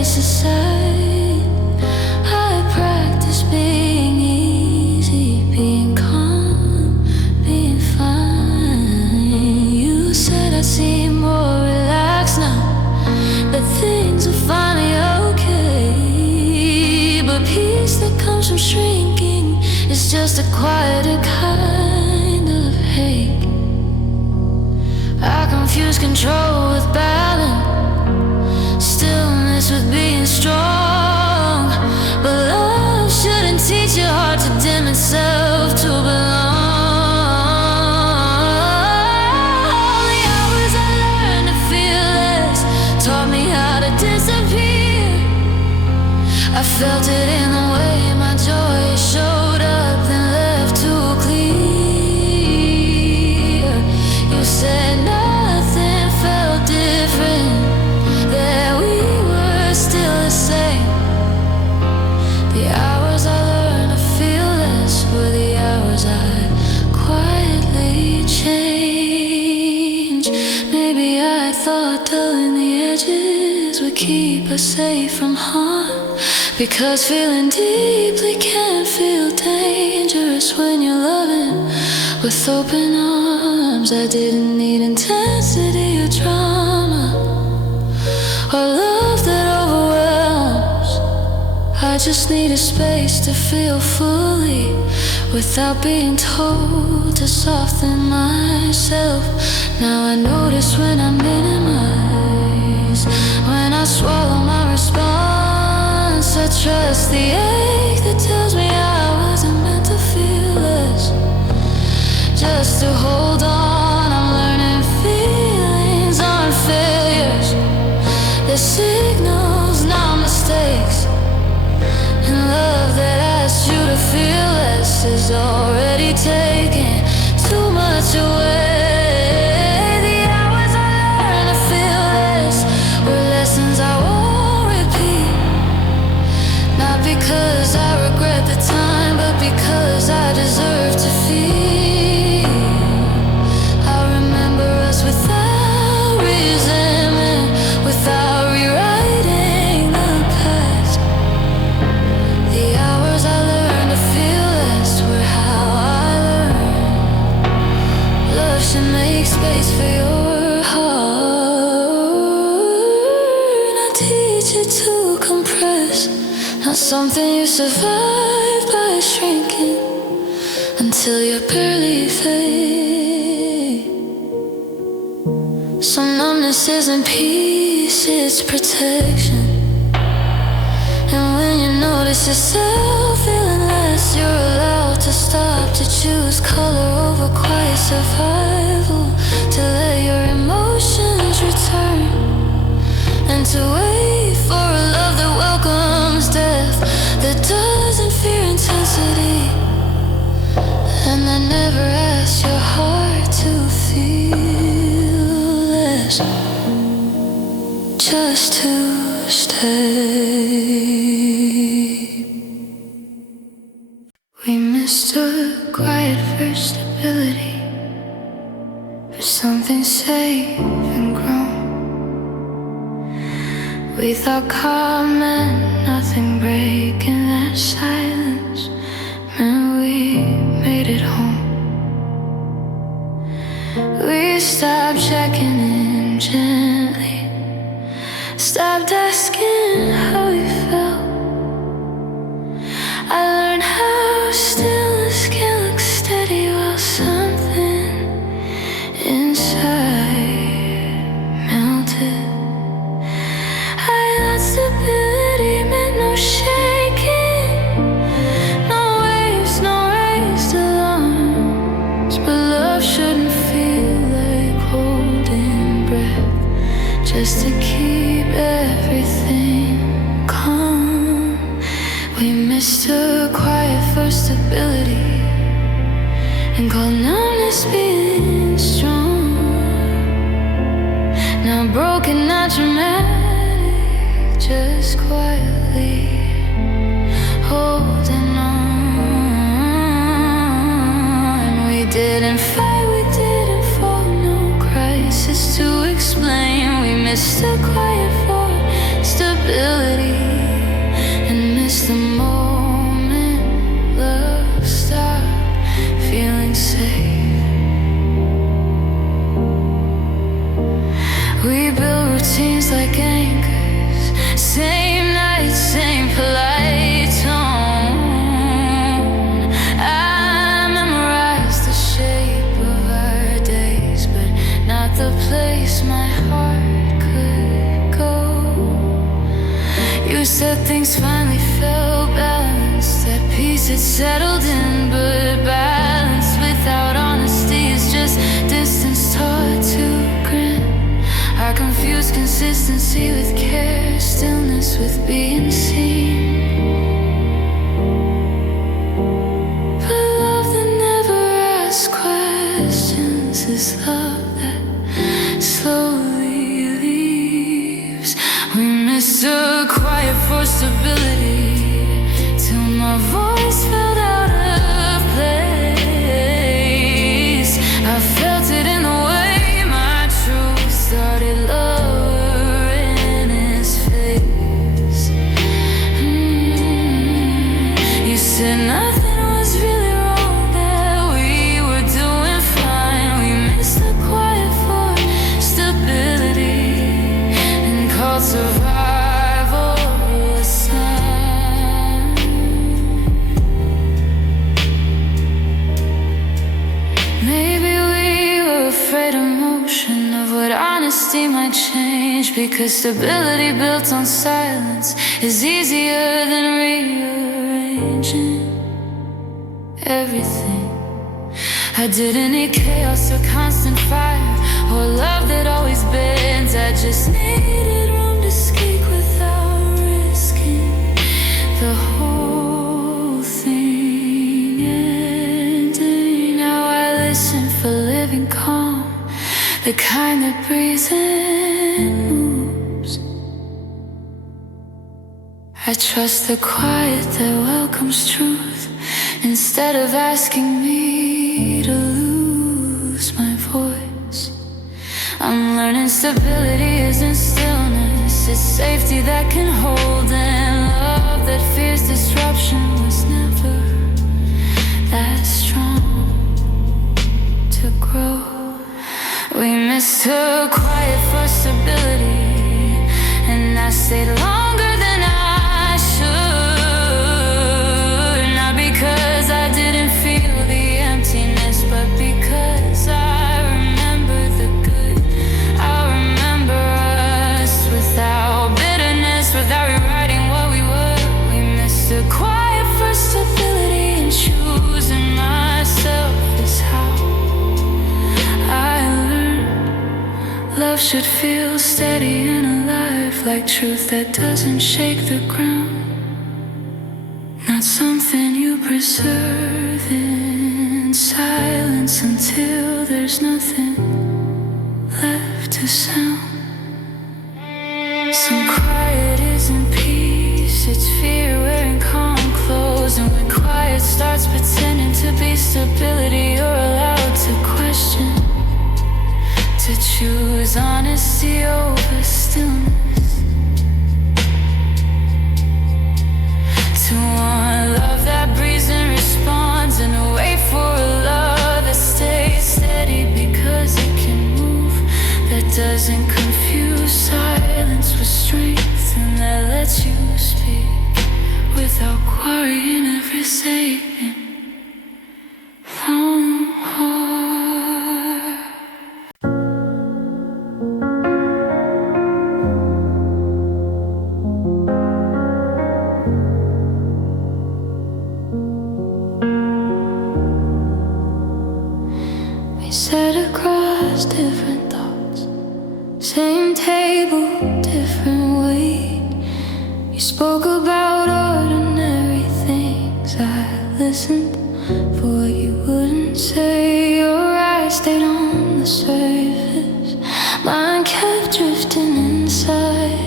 erase aside. I practice being easy, being calm, being fine. You said I'd seem more relaxed now, that things are finally okay. But peace that comes from shrinking is just a quieter kind of hate. I confuse control with balance, stillness with being strong. But love shouldn't teach your heart to dim itself to belong. The hours I learned to feel less taught me how to disappear. I felt it in the way my joy showed up, then left too clear. You said nothing felt different, that we were still the same. The hours I learned to feel less were the hours I quietly changed. Maybe I thought dulling the edges would keep us safe from harm, because feeling deeply can feel dangerous when you're loving with open arms. I didn't need intensity or drama or love that overwhelms. I just needed space to feel fully without being told to soften myself. Now I notice when I minimize, when I swallow my response. I trust the ache that tells me I wasn't meant to feel less, just to hold on. I'm learning feelings aren't failures, they're signals, not mistakes. And love that asks you to feel less is already taken too much away. The hours I learned to feel less were lessons I won't repeat, not because I regret the time, but because I deserve to feel. I remember us without resentment, without rewriting the past. The hours I learned to feel less were how I learned love should make space for your heart. I teach you to compress, not something you survive by shrinking until you're barely fade. So numbness isn't peace, it's protection. And when you notice yourself feeling less, you're allowed to stop, to choose color over quiet survival, to let your emotions return, and to wait for a love that welcomes death, that doesn't fear intensity, and that never asks your heart to feel less, just to stay. We mistook quiet for stability, for something safe and grown. We thought calm meant nothing, breaking that silence meant we made it home. We stopped checking in gently, stopped asking how you felt. I learned how stillness can look steady while something inside melted. I thought stability meant no shaking, no waves, no raised alarms. But love shouldn't feel like holding breath, just to keep everything calm. We mistook quiet for stability, and called numbness being strong. Now broken, not dramatic, just quietly holding on. We didn't fight, we didn't fall, no crisis to explain. We mistook quiet for stability, You said things finally felt balanced, that peace had settled in, but balance without honesty is just distance taught to grin. I confuse consistency with care, stillness with being seen. But love that never asks questions is love that slowly leaves. We missed a quiet for stability, till my voice felt out of place. I felt it in the way my truth started lowering its face. You said nothing was really wrong, that we were doing fine. We missed the quiet for stability and called survival a sign. Maybe we were afraid of motion, of what honesty might change, because stability built on silence is easier than rearranging everything. I didn't need chaos or constant fire, or love that always bends. I just needed room to speak without risking the whole thing ending. Now I listen for living calm, the kind that breathes and moves. I trust the quiet that welcomes truth, instead of asking me to lose my voice. I'm learning stability isn't stillness, it's safety that can hold, and love that fears disruption was never that strong to grow. We missed her quiet for stability, and I stayed longer than I should. Not because I didn't feel the emptiness, but because I remember the good. I remember us without bitterness, without rewriting what we were. We missed the quiet for stability, and choosing myself is how I learned love should feel steady and alive, like truth that doesn't shake the ground. Not something you preserve in silence until there's nothing left to sound. Some quiet isn't peace, it's fear wearing calm clothes. And when quiet starts pretending to be stability, you're allowed to question, to choose honesty over stillness, to want love that breathes and responds, and to wait for a love that stays steady because it can move, that doesn't confuse silence with strength, and that lets you speak without quarrying every saying from heart. We sat across different thoughts, same table, different weight. You spoke about ordinary things, I listened for what you wouldn't say. Your eyes stayed on the surface, mine kept drifting inside.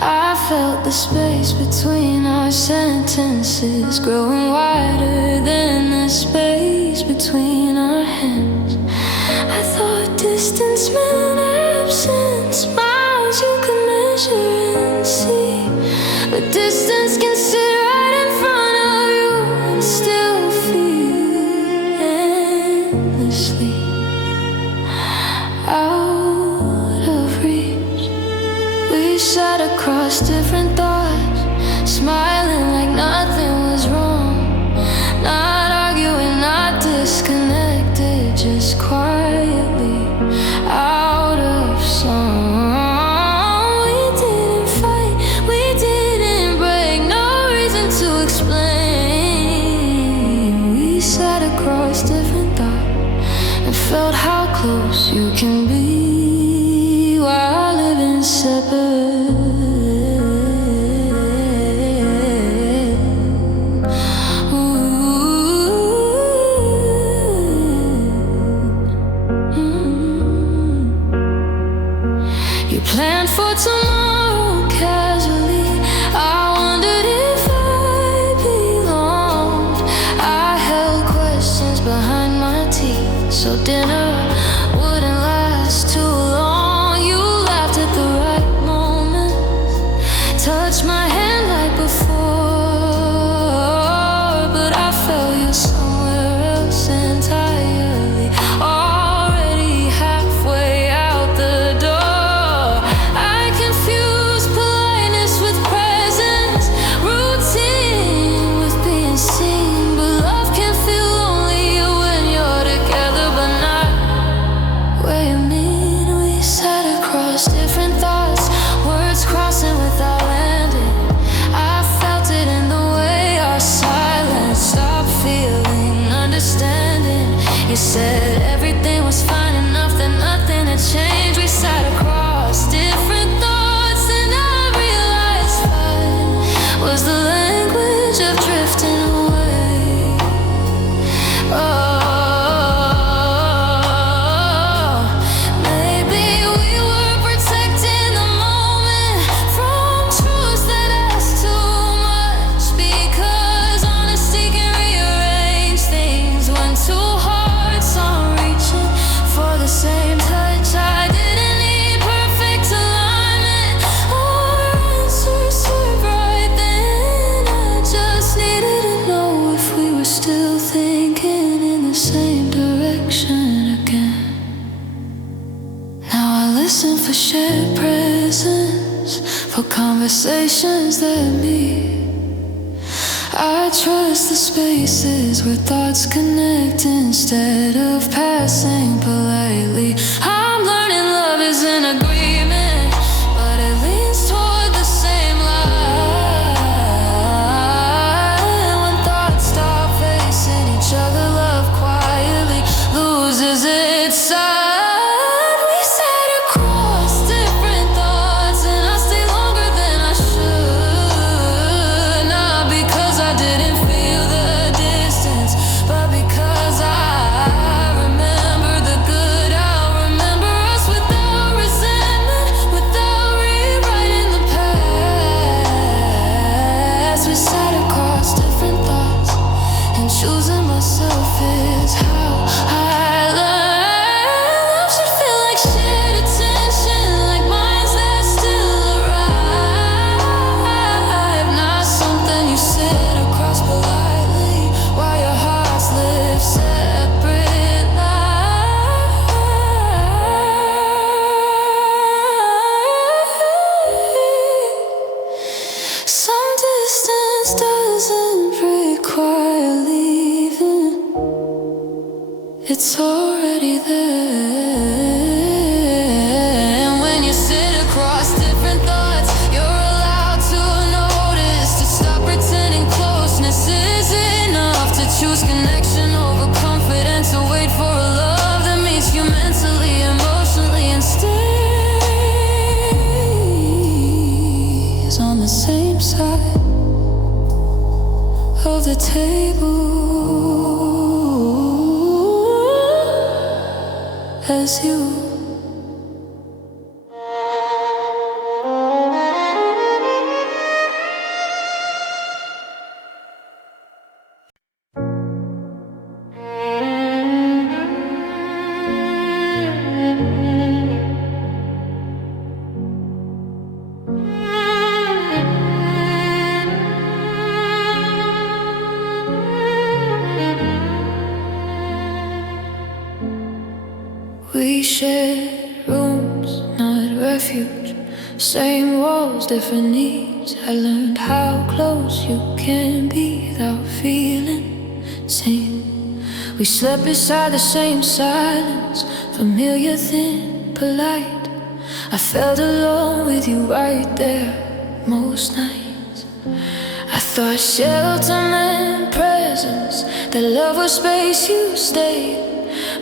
I felt the space between our sentences growing wider than the space between our hands. I thought distance meant absence, miles you could measure and see, but distance can sit right in front of you and still feel endlessly out of reach. We sat across different thoughts, smiling like nothing was wrong, not arguing, not disconnected, just quietly out of song. We didn't fight, we felt how close you can be while living separate. You planned for tomorrow casually. I wondered if I belonged. I held questions behind my teeth, so dinner wouldn't last too long. You laughed at the right moment, touched my hand like before, but I felt you somewhere else entirely, already halfway out the door. You said everything was fine enough, that nothing had changed. We sat across different thoughts, and I realized fun was the language of drifting away. Oh, maybe we were protecting the moment from truths that ask too much, because honesty can rearrange things when too hard. For the same touch, I didn't need perfect alignment or answers served right then. I just needed to know if we were still thinking in the same direction again. Now I listen for shared presence, for conversations that meet. I trust the spaces where thoughts connect instead of passing politely. I'm learning love is an agreement, but it leans toward the same line. When thoughts stop facing each other, love quietly loses its side. We sat across different thoughts, and I stayed longer than I should. Not because I didn't feel the distance, but because I remember the good. I'll remember us without resentment, without rewriting the past. We sat across different thoughts, and choosing myself is how I learn. Love should feel like shared attention, like minds that still arrive, not something you sit across politely while your hearts live separate lives. Some distance doesn't require leaving, it's already there. And when you sit across different thoughts, you're allowed to notice, to stop pretending closeness is enough, to choose connection over comfort, and to wait for a love that meets you mentally, emotionally, and stays on the same side of the table as you. We shared rooms, not refuge. Same walls, different needs. I learned how close you can be without feeling seen. We slept beside the same silence, familiar, thin, polite. I felt alone with you right there most nights. I thought shelter meant presence, that love was space you stayed.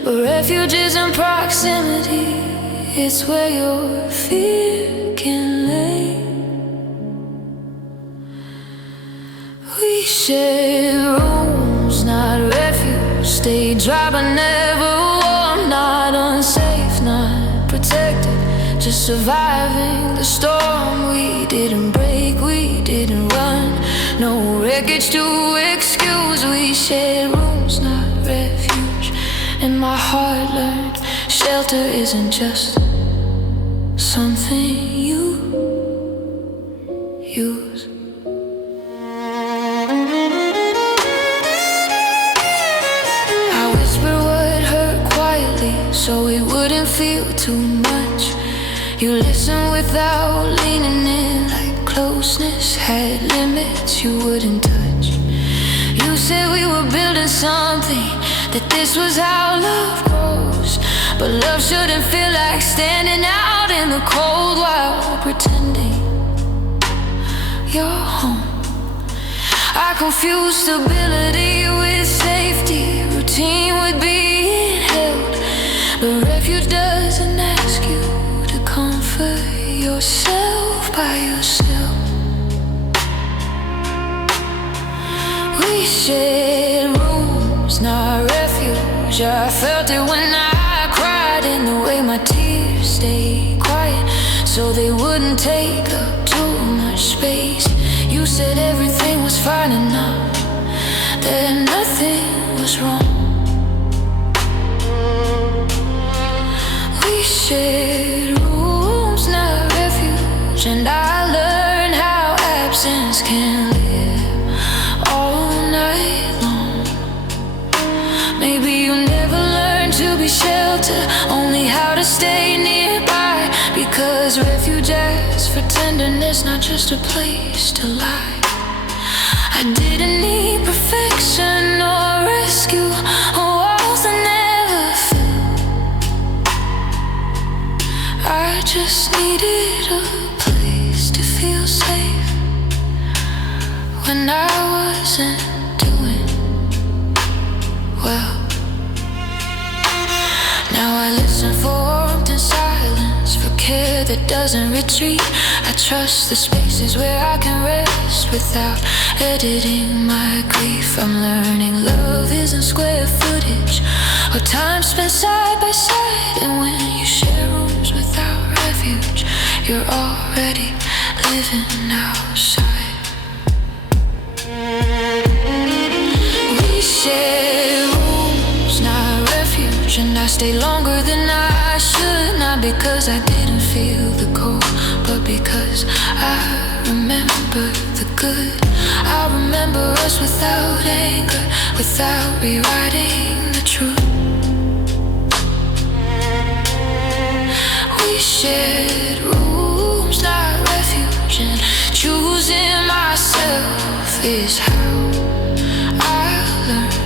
But refuge isn't proximity, it's where your fear can lay. We shared rooms, not refuge. Stayed dry but never warm. Not unsafe, not protected, just surviving the storm. We didn't break, we didn't run. No wreckage to excuse. We shared rooms, not refuge. And my heart learned shelter isn't just something you use. I whispered what hurt quietly so it wouldn't feel too much. You listened without leaning in, like closeness had limits you wouldn't touch. You said we were building something, that this was how love grows. But love shouldn't feel like standing out in the cold while pretending you're home. I confuse stability with safety, routine with being held. But refuge doesn't ask you to comfort yourself by yourself. We shared rooms, not refuge. I felt it when I cried, in the way my tears stayed quiet so they wouldn't take up too much space. You said everything was fine enough, that nothing was wrong. We shared rooms, not refuge. And I learned how absence can live all night long. Maybe you never learned to be sheltered, only how to stay nearby. Because refuge asks for tenderness, not just a place to lie. I didn't need perfection or rescue, or walls that never fell. I just needed a place to feel safe when I wasn't doing well. Now I listen for warmth and silence, for care that doesn't retreat. I trust the spaces where I can rest without editing my grief. I'm learning love isn't square footage or time spent side by side. And when you share rooms without refuge, you're already living outside. We share rooms, not refuge. And I stay longer than I should, not because I didn't feel the cold, but because I remember the good. I remember us without anger, without rewriting the truth. We shared rooms, not refuge. And choosing myself is how I learned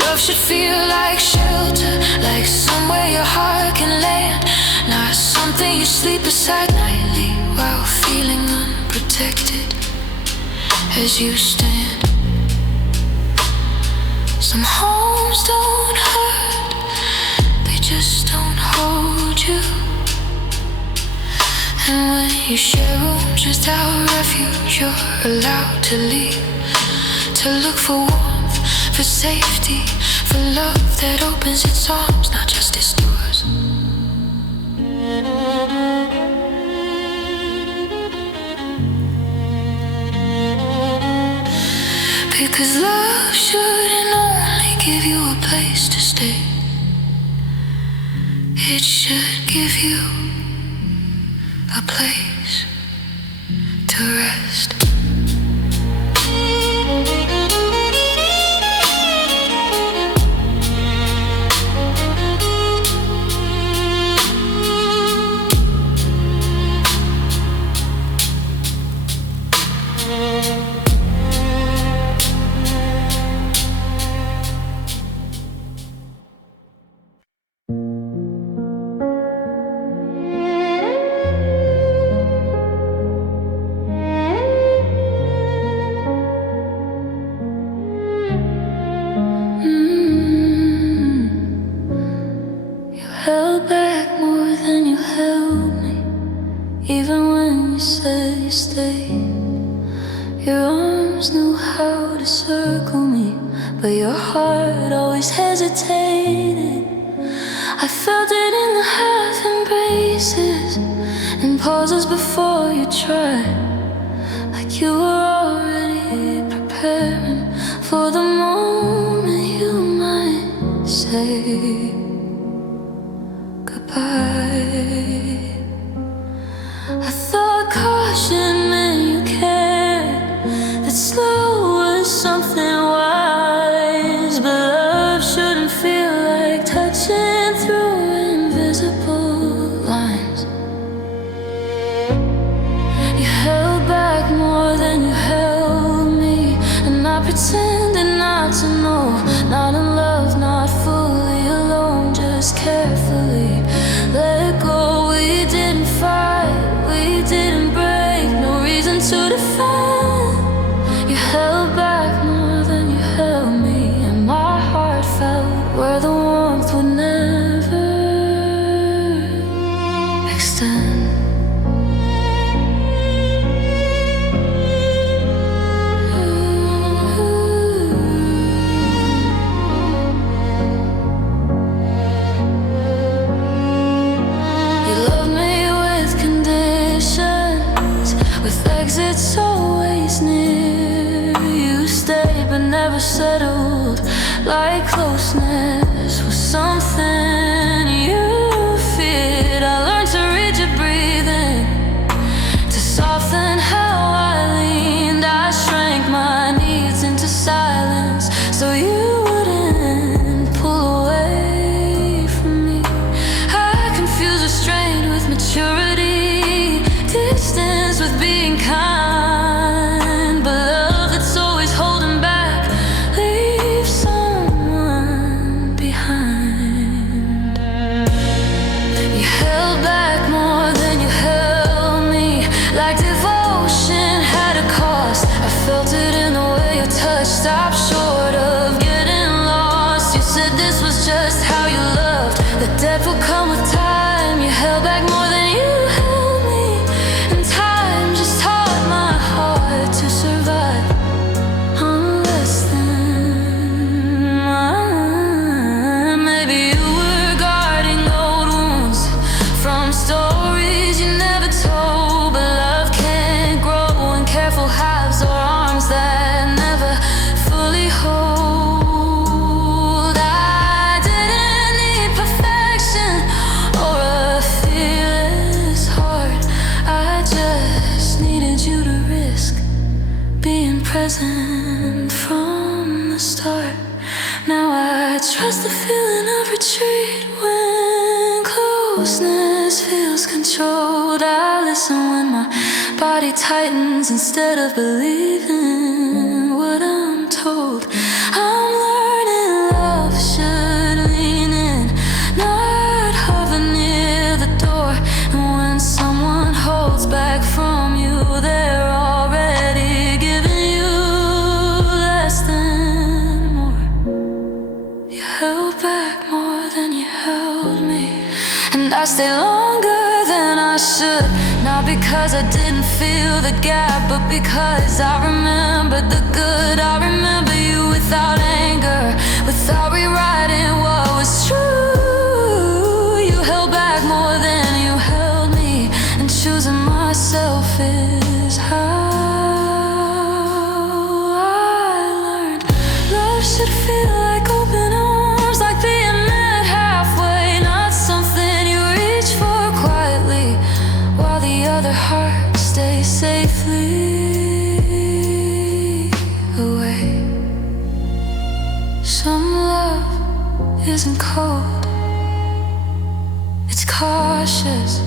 love should feel like shelter, like somewhere your heart can land, not something you sleep beside nightly while feeling unprotected as you stand. Some homes don't hurt, they just don't hold you. And when you share rooms without refuge, you're allowed to leave, to look for warmth, for safety, for love that opens its arms, not just its doors. Because love shouldn't only give you a place to stay, it should give you a place to rest. said you stayed. Your arms knew how to circle me, but your heart always hesitated. I felt it in the half embraces and pauses before you tried, like you were already preparing for the moment you might say goodbye. I thought caution meant you cared, that slow was something wise, but love shouldn't feel like touching through invisible lines. You held back more than you held me, and I pretended not to know. Not in love, not fully alone, just carefully let go. We didn't fight, we didn't break, no reason to defend. You held back more than you held me, and my heart felt where the warmth would never extend. It's always near. You stayed but never settled, like closeness was something you feared. I learned to read your breathing, to soften how I leaned. I shrank my needs into silence so you wouldn't pull away from me. I confuse restraint with maturity, distance with being kind. Stop short of getting lost. You said this was just how you loved. The depth will come with time. You held back more than you held me, and time just taught my heart to survive on less than mine. Maybe you were guarding old wounds from stories you never told, but love can't grow in careful halves or arms that hold. I didn't need perfection or a fearless heart. I just needed you to risk being present from the start. Now I trust the feeling of retreat when closeness feels controlled. I listen when my body tightens instead of believing what I'm told. I'm learning love should lean in, not hover near the door. And when someone holds back from you, they're already giving you less than more. You held back more than you held me, and I stayed longer than I should. Not because I didn't feel the gap, but because I remembered the good. I remember you without anger, without rewriting what was true. You held back more than you held me, and choosing myself is how I learned love should feel like open arms, like being met halfway, not something you reach for quietly while the other heart stays safely away. Some love isn't cold, it's cautious.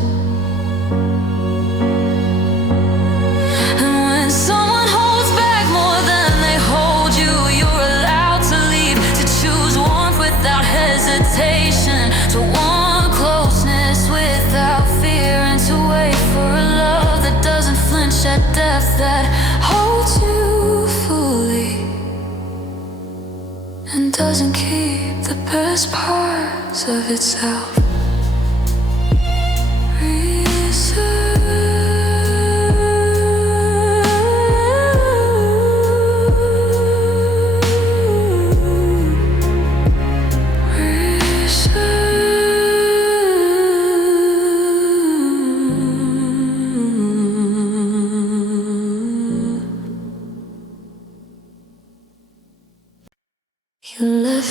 And when someone holds back more than they hold you, you're allowed to leave, to choose warmth without hesitation, to want closeness without fear, and to wait for a love that doesn't flinch at depth, that holds you fully and doesn't keep the best parts of itself reserved.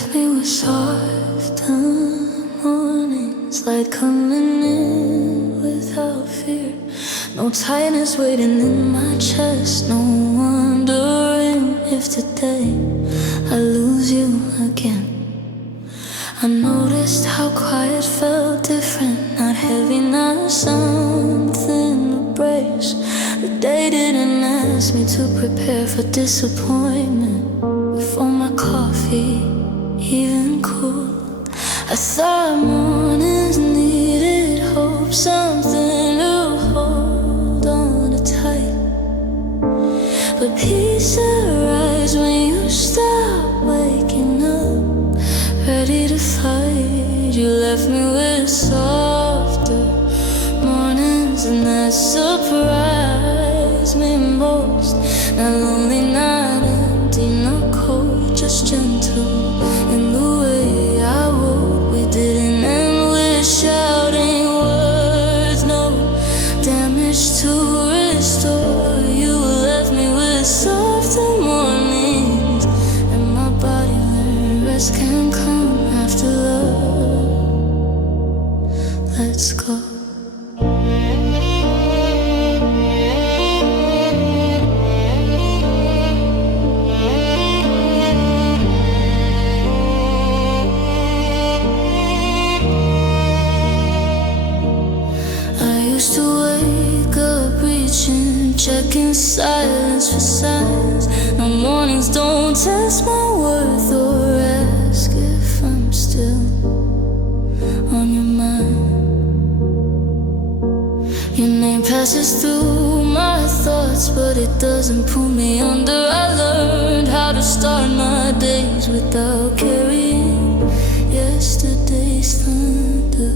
left me with soft mornings, light coming in without fear. No tightness waiting in my chest, no wondering if today I lose you again. I noticed how quiet felt different, not heavy, not something to brace. The day didn't ask me to prepare for disappointment before my coffee even cooled. I thought mornings needed hope, something to hold on to tight. But peace arrives when you stop waking up, ready to fight. You left me with softer mornings, and that surprised me most. Not lonely, not empty, not cold, just gentle in the way I woke. We didn't end with shouting words, no damage to restore. You left me with softer mornings, and my body learned rest can come after love. Let's go. Checking silence for signs. No mornings don't test my worth or ask if I'm still on your mind. Your name passes through my thoughts, but it doesn't pull me under. I learned how to start my days without carrying yesterday's thunder.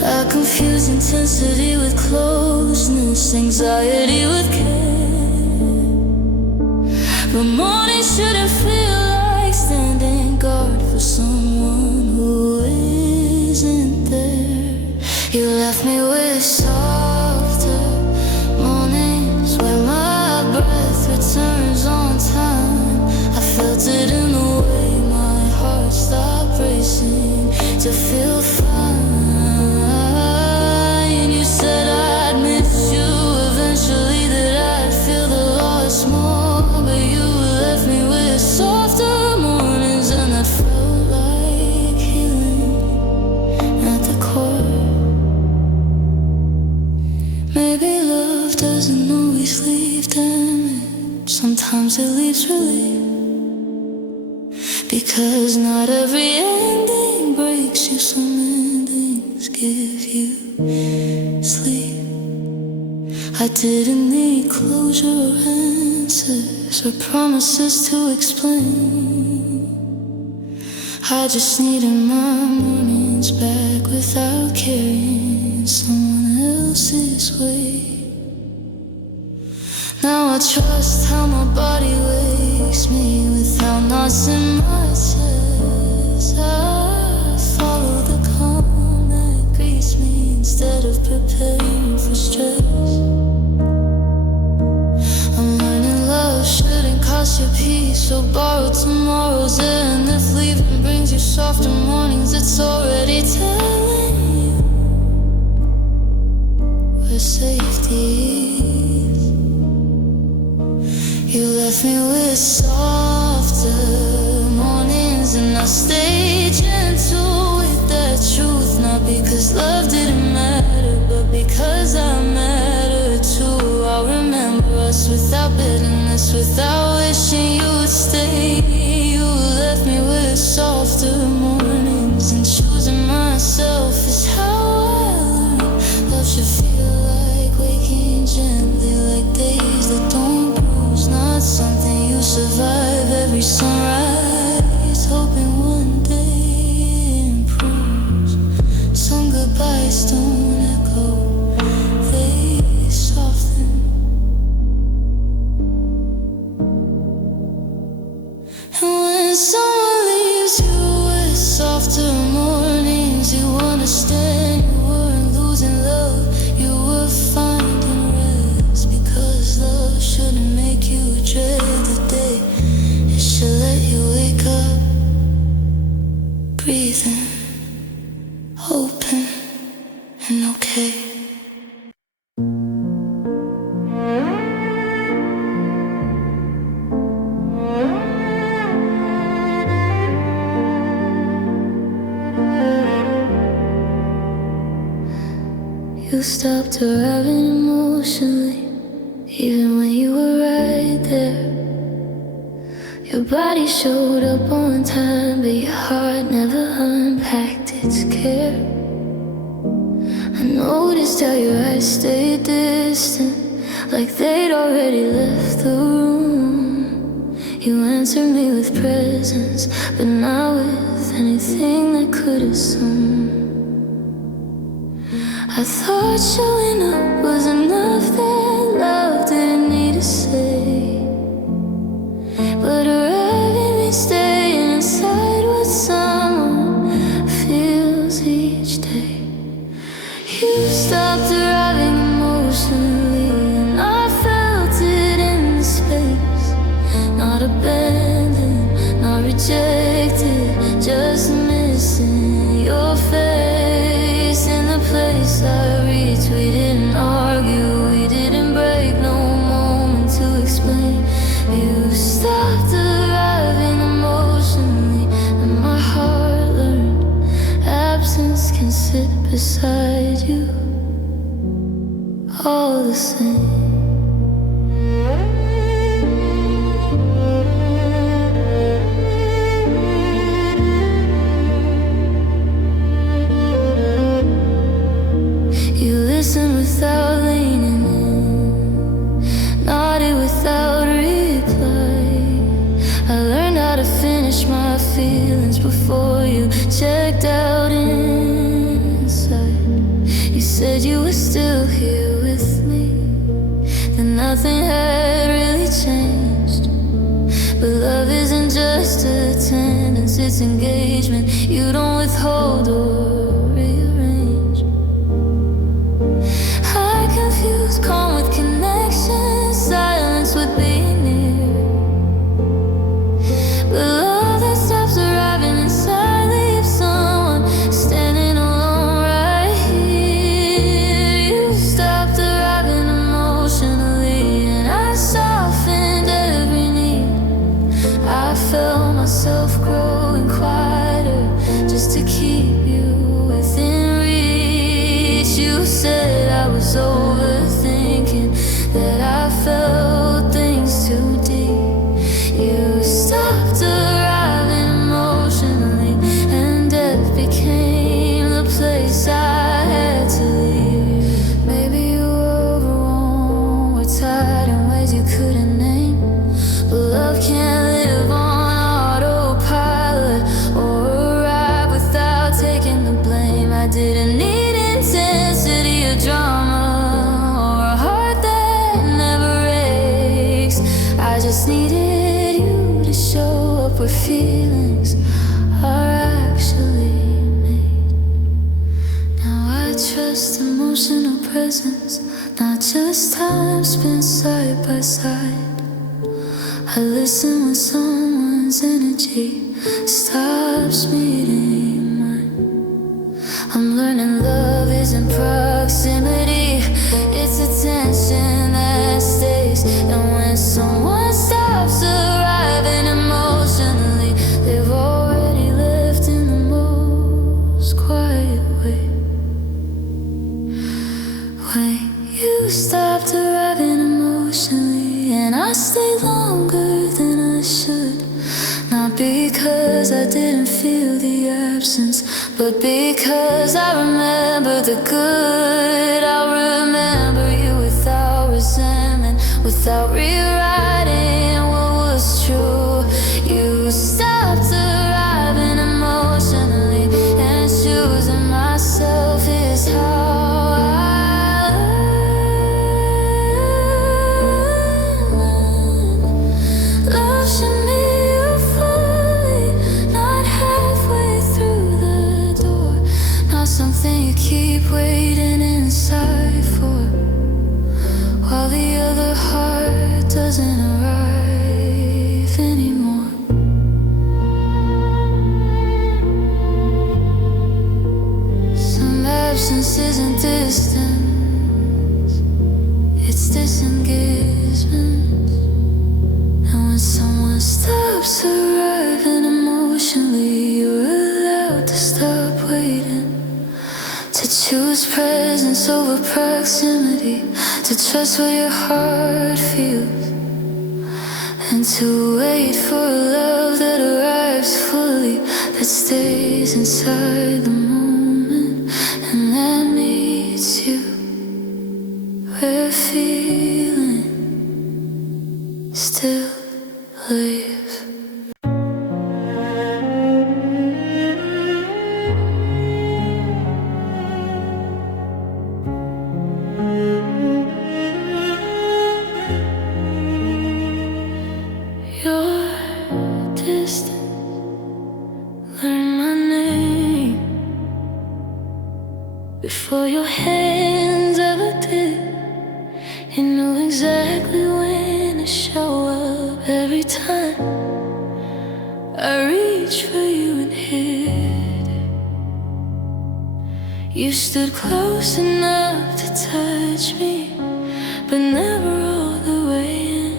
I confuse intensity with closeness, anxiety with care. But morning shouldn't feel like standing guard for someone who isn't there. You left me with softer mornings where my breath returns on time. I felt it in the way my heart stopped racing to feel fine. You said I'd miss you eventually, that I'd feel the loss more. But you left me with softer mornings, and that felt like healing at the core. Maybe love doesn't always leave damage, sometimes it leaves relief. Because not every ending breaks you, some endings give you sleep. I didn't need closure or answers or promises to explain. I just needed my mornings back without carrying someone else's weight. Now I trust how my body wakes me without knots in my chest. I follow the calm that greets me instead of preparing for stress. I'm learning love shouldn't cost you peace, so borrow tomorrow's air. And if leaving brings you softer mornings, it's already telling you where safety is. You left me with softer mornings, and I stayed gentle with that truth. Not because love didn't matter, but because I matter too. I'll remember us without bitterness, without wishing you would stay. You left me with softer mornings, and choosing myself is how I learned. Love should feel like waking gently, like days that don't bruise, not something you survive every sunrise, hoping one day improves. Some goodbyes don't echo, they soften. day. You stopped arriving emotionally, even when you were right there. Your body showed up on time, but your heart never unpacked its care. I noticed how your eyes stayed distant, like they'd already left the room. You answered me with presence, but not with anything that could assume. I thought showing up was enough, that love didn't need to say. But arriving means staying inside what someone feels each day. You stopped arriving emotionally, and I felt it in the space. Not abandoned, not rejected, just missing your face in the place I reached. We didn't argue, we didn't break, no moment to explain. You stopped arriving emotionally, and my heart learned absence can sit beside you all the same. You listened without leaning in, nodded without reply. I learned how to finish my feelings before you checked out inside. You said you were still here with me, that nothing had really changed. But love isn't just attendance, it's engagement. You don't withhold or rearrange. I confuse calm with connection, silence with being near. But love that stops arriving inside leaves someone standing alone right here. You stopped arriving emotionally, and I softened every need. I felt myself growing quieter just to keep you within reach. You said I was overthinking, that I felt things too deep. You stopped arriving emotionally, and death became the place I had to leave. Maybe you were overwhelmed, were tired in ways you couldn't name. But love can't live on autopilot or arrive without taking the blame. I didn't need intensity or drama or a heart that never aches. I just needed you to show up where feelings are actually made. Now I trust emotional presence, not just time spent side by side. I listen when someone's energy stops meeting mine. I'm learning love isn't proximity, it's attention that stays. And when someone stops arriving emotionally, they've already left in the most quiet way. When you stopped arriving emotionally, and I stayed longer than I should, not because I didn't feel the absence, but because I remember the good. I remember you without resentment, without rewriting what was true. You stopped arriving emotionally, and choosing myself is how I learn. Love should meet you fully, not halfway through the door, not something you keep waiting in. presence over proximity, to trust what your heart feels, and to wait for a love that arrives fully, that stays inside the moment, and that meets you where feeling still lives. You're distant, learn my name before your hands ever did. You knew exactly when to show up. Every time I reached for you and hid, you stood close enough to touch me, but never all the way in.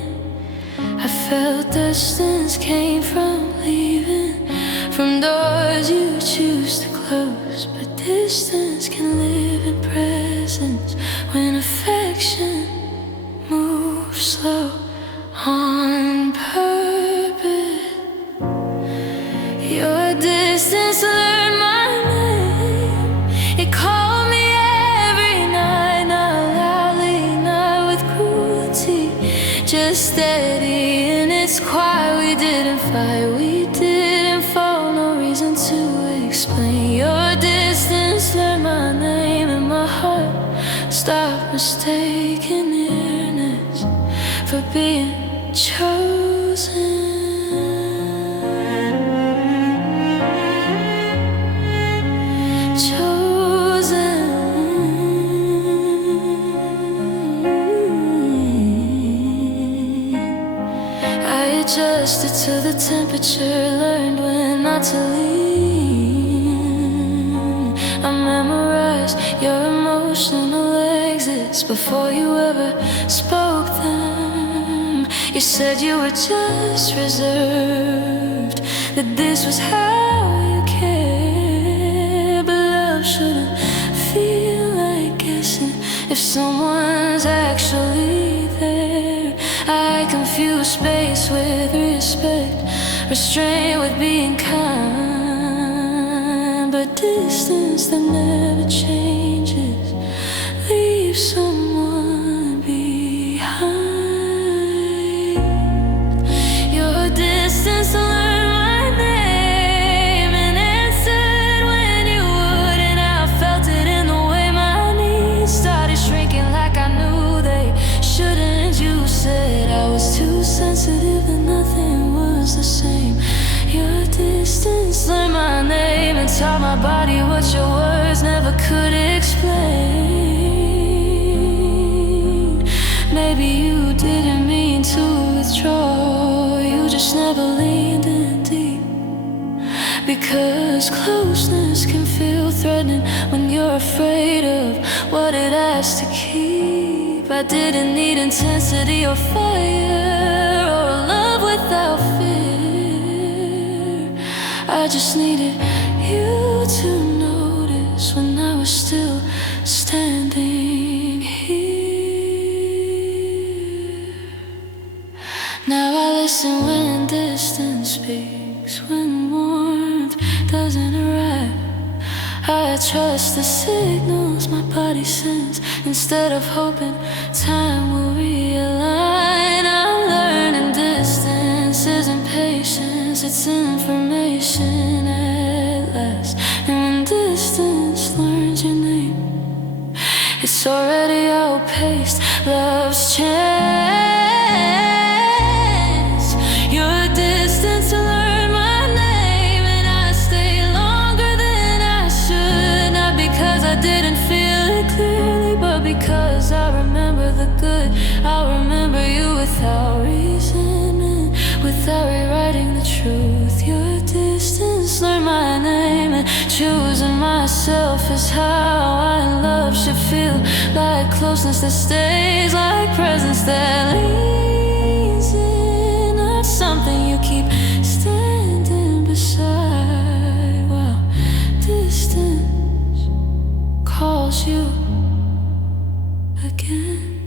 I felt distance came from leaving, from doors you choose to close. But distance can live in presence when affection moves slow on purpose. Your distance learned my name. It called me every night, not loudly, not with cruelty, just steady. It's quiet, we didn't fight, we didn't fall, no reason to explain. Your distance learned my name, and my heart stopped mistaking nearness for being chosen. Adjusted to the temperature, learned when not to lean. I memorized your emotional exits before you ever spoke them. You said you were just reserved, that this was how you care. But love shouldn't feel like guessing if someone's actually there. I confuse space with respect, restraint with being kind. But distance that never changes leaves someone behind. Your distance learned my name and answered when you would, and I felt it in the way my needs started shrinking like I knew they shouldn't. You said I was too sensitive and nothing was the same. Your distance learned my name and taught my body what your words never could explain. Maybe you didn't mean to withdraw, you just never leaned in deep. Because closeness can feel threatening when you're afraid of what it has to keep. I didn't need intensity or fire or a love without fear. I just needed you to notice when I was still standing here. Now I listen when distance speaks, when warmth doesn't arrive. I trust the signals my body sends instead of hoping time will realign. I'm learning distance isn't patience, it's information at last. And when distance learns your name, it's already outpaced love's chance. Your distance learned my name, and I stay longer than I should. Not because I didn't feel it clearly, but because I remember the good. I'll remember you without resentment, without rewriting the truth. Your distance learned my name, and choosing myself is how I love should feel. Like closeness that stays, like presence that leans in, not something you keep standing beside while distance calls you again.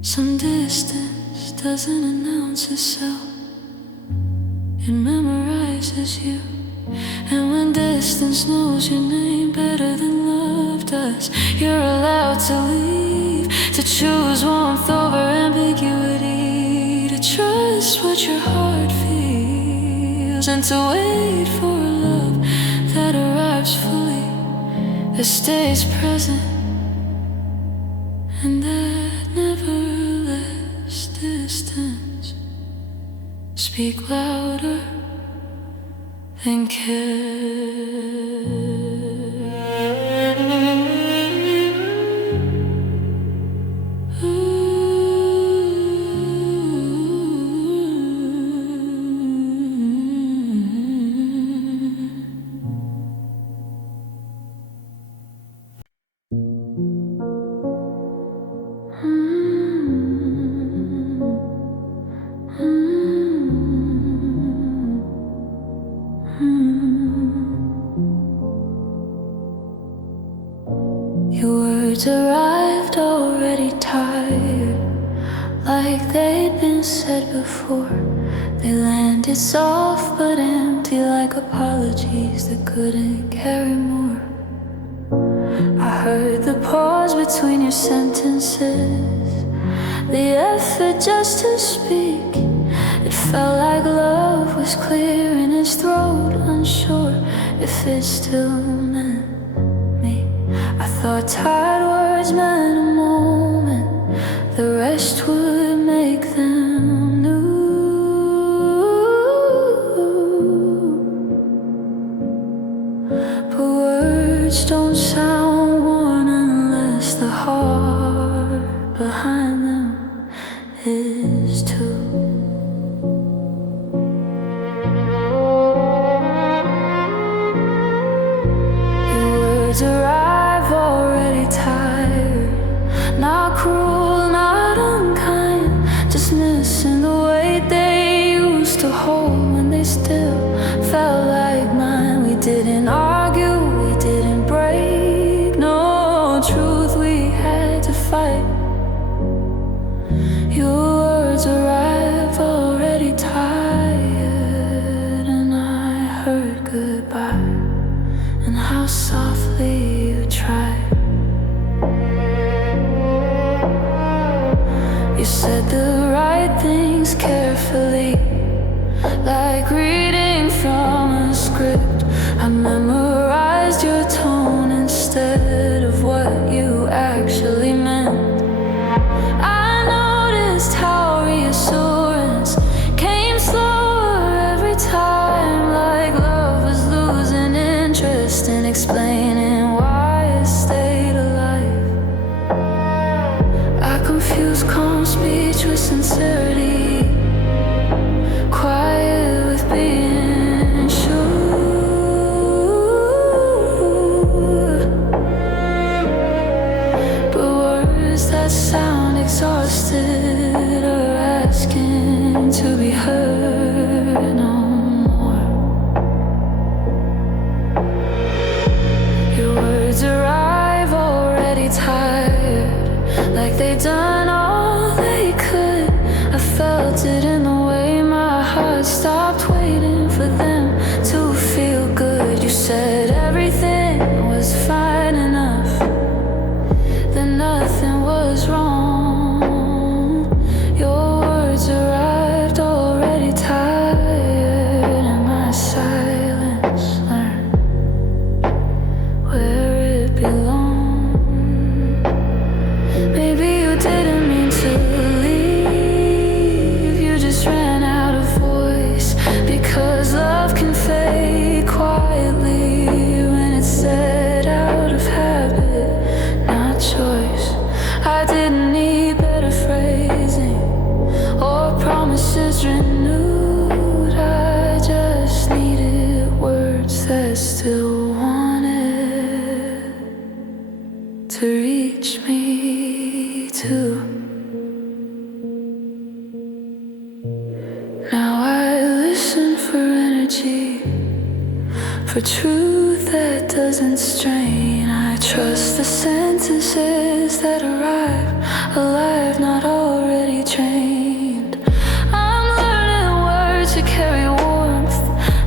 Some distance doesn't announce itself, it memorizes you. And when distance knows your name better than love does, you're allowed to leave, to choose warmth over ambiguity, to trust what your heart feels, and to wait for a love that arrives fully, that stays present, and that never lets distance speak louder than care. Your words arrived already tired, like they'd been said before. They landed soft but empty, like apologies that couldn't carry more. I heard the pause between your sentences, the effort just to speak. It felt like love was clear in his throat, unsure if it still meant me. I thought tired words meant a moment, the rest would make them new. But words don't sound worn unless the heart behind them is too. Your words arrive already tired, not cruel, not unkind, just missing the weight they used to hold when they still felt like mine. We didn't argue, we didn't break, no truth we had to fight. Your words arrive already tired, and I heard goodbye, and how softly you tried. You said the right things carefully, like reading from a script. I memorized your tone instead of what you actually meant. I noticed how reassurance came slower every time, like love was losing interest in explaining why it stayed alive. I confused calm speech with sincerity, quiet with being sure. But words that sound exhausted are asking to be heard no more. Your words arrive already tired, like they've done all they could. I felt it in the way my heart stopped waiting for them to feel good. You said everything was fine enough, that nothing was wrong. Your words arrived already tired, and my silence learned where it belonged. Maybe you didn't mean to leave, you just ran out of voice, because love can fade quietly when it's set out of habit, not choice. I didn't need better phrasing or promises renewed. I just needed words that still wanted to reach me too. Now I listen for energy, for truth that doesn't strain. I trust the sentences that arrive, alive, not already trained. I'm learning words to carry warmth,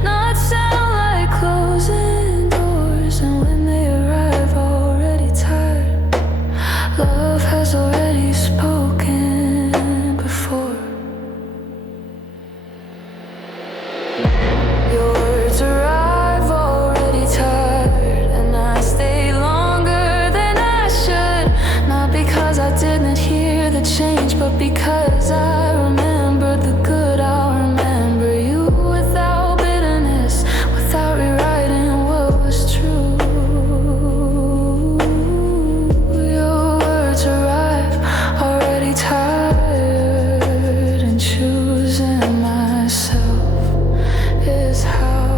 not sound like closing doors. And when they arrive, already tired, love has already spoken before. Your words arrive already tired, and I stay longer than I should. Not because I didn't hear the change, but because I remembered the good. I'll remember you without bitterness, without rewriting what was true. Your words arrive already tired, and choosing myself is how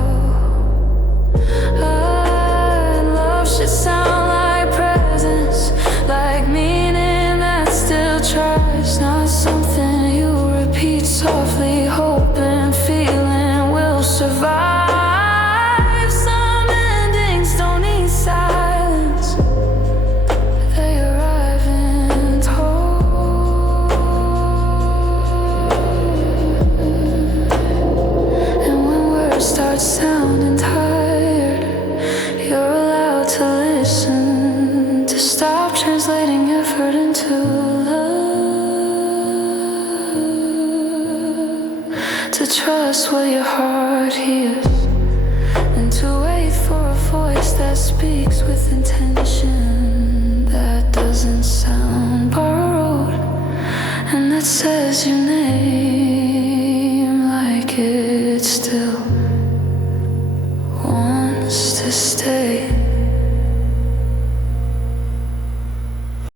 love should sound, like presence, like meaning that still tries. Not something you repeat softly, hoping, feeling will survive. Some endings don't need silence, they arrive in tone. And when words start sounding tired, you're allowed to listen, to stop translating effort into love, to trust what your heart hears, and to wait for a voice that speaks with intention, that doesn't sound borrowed, and that says your name like it still wants to stay.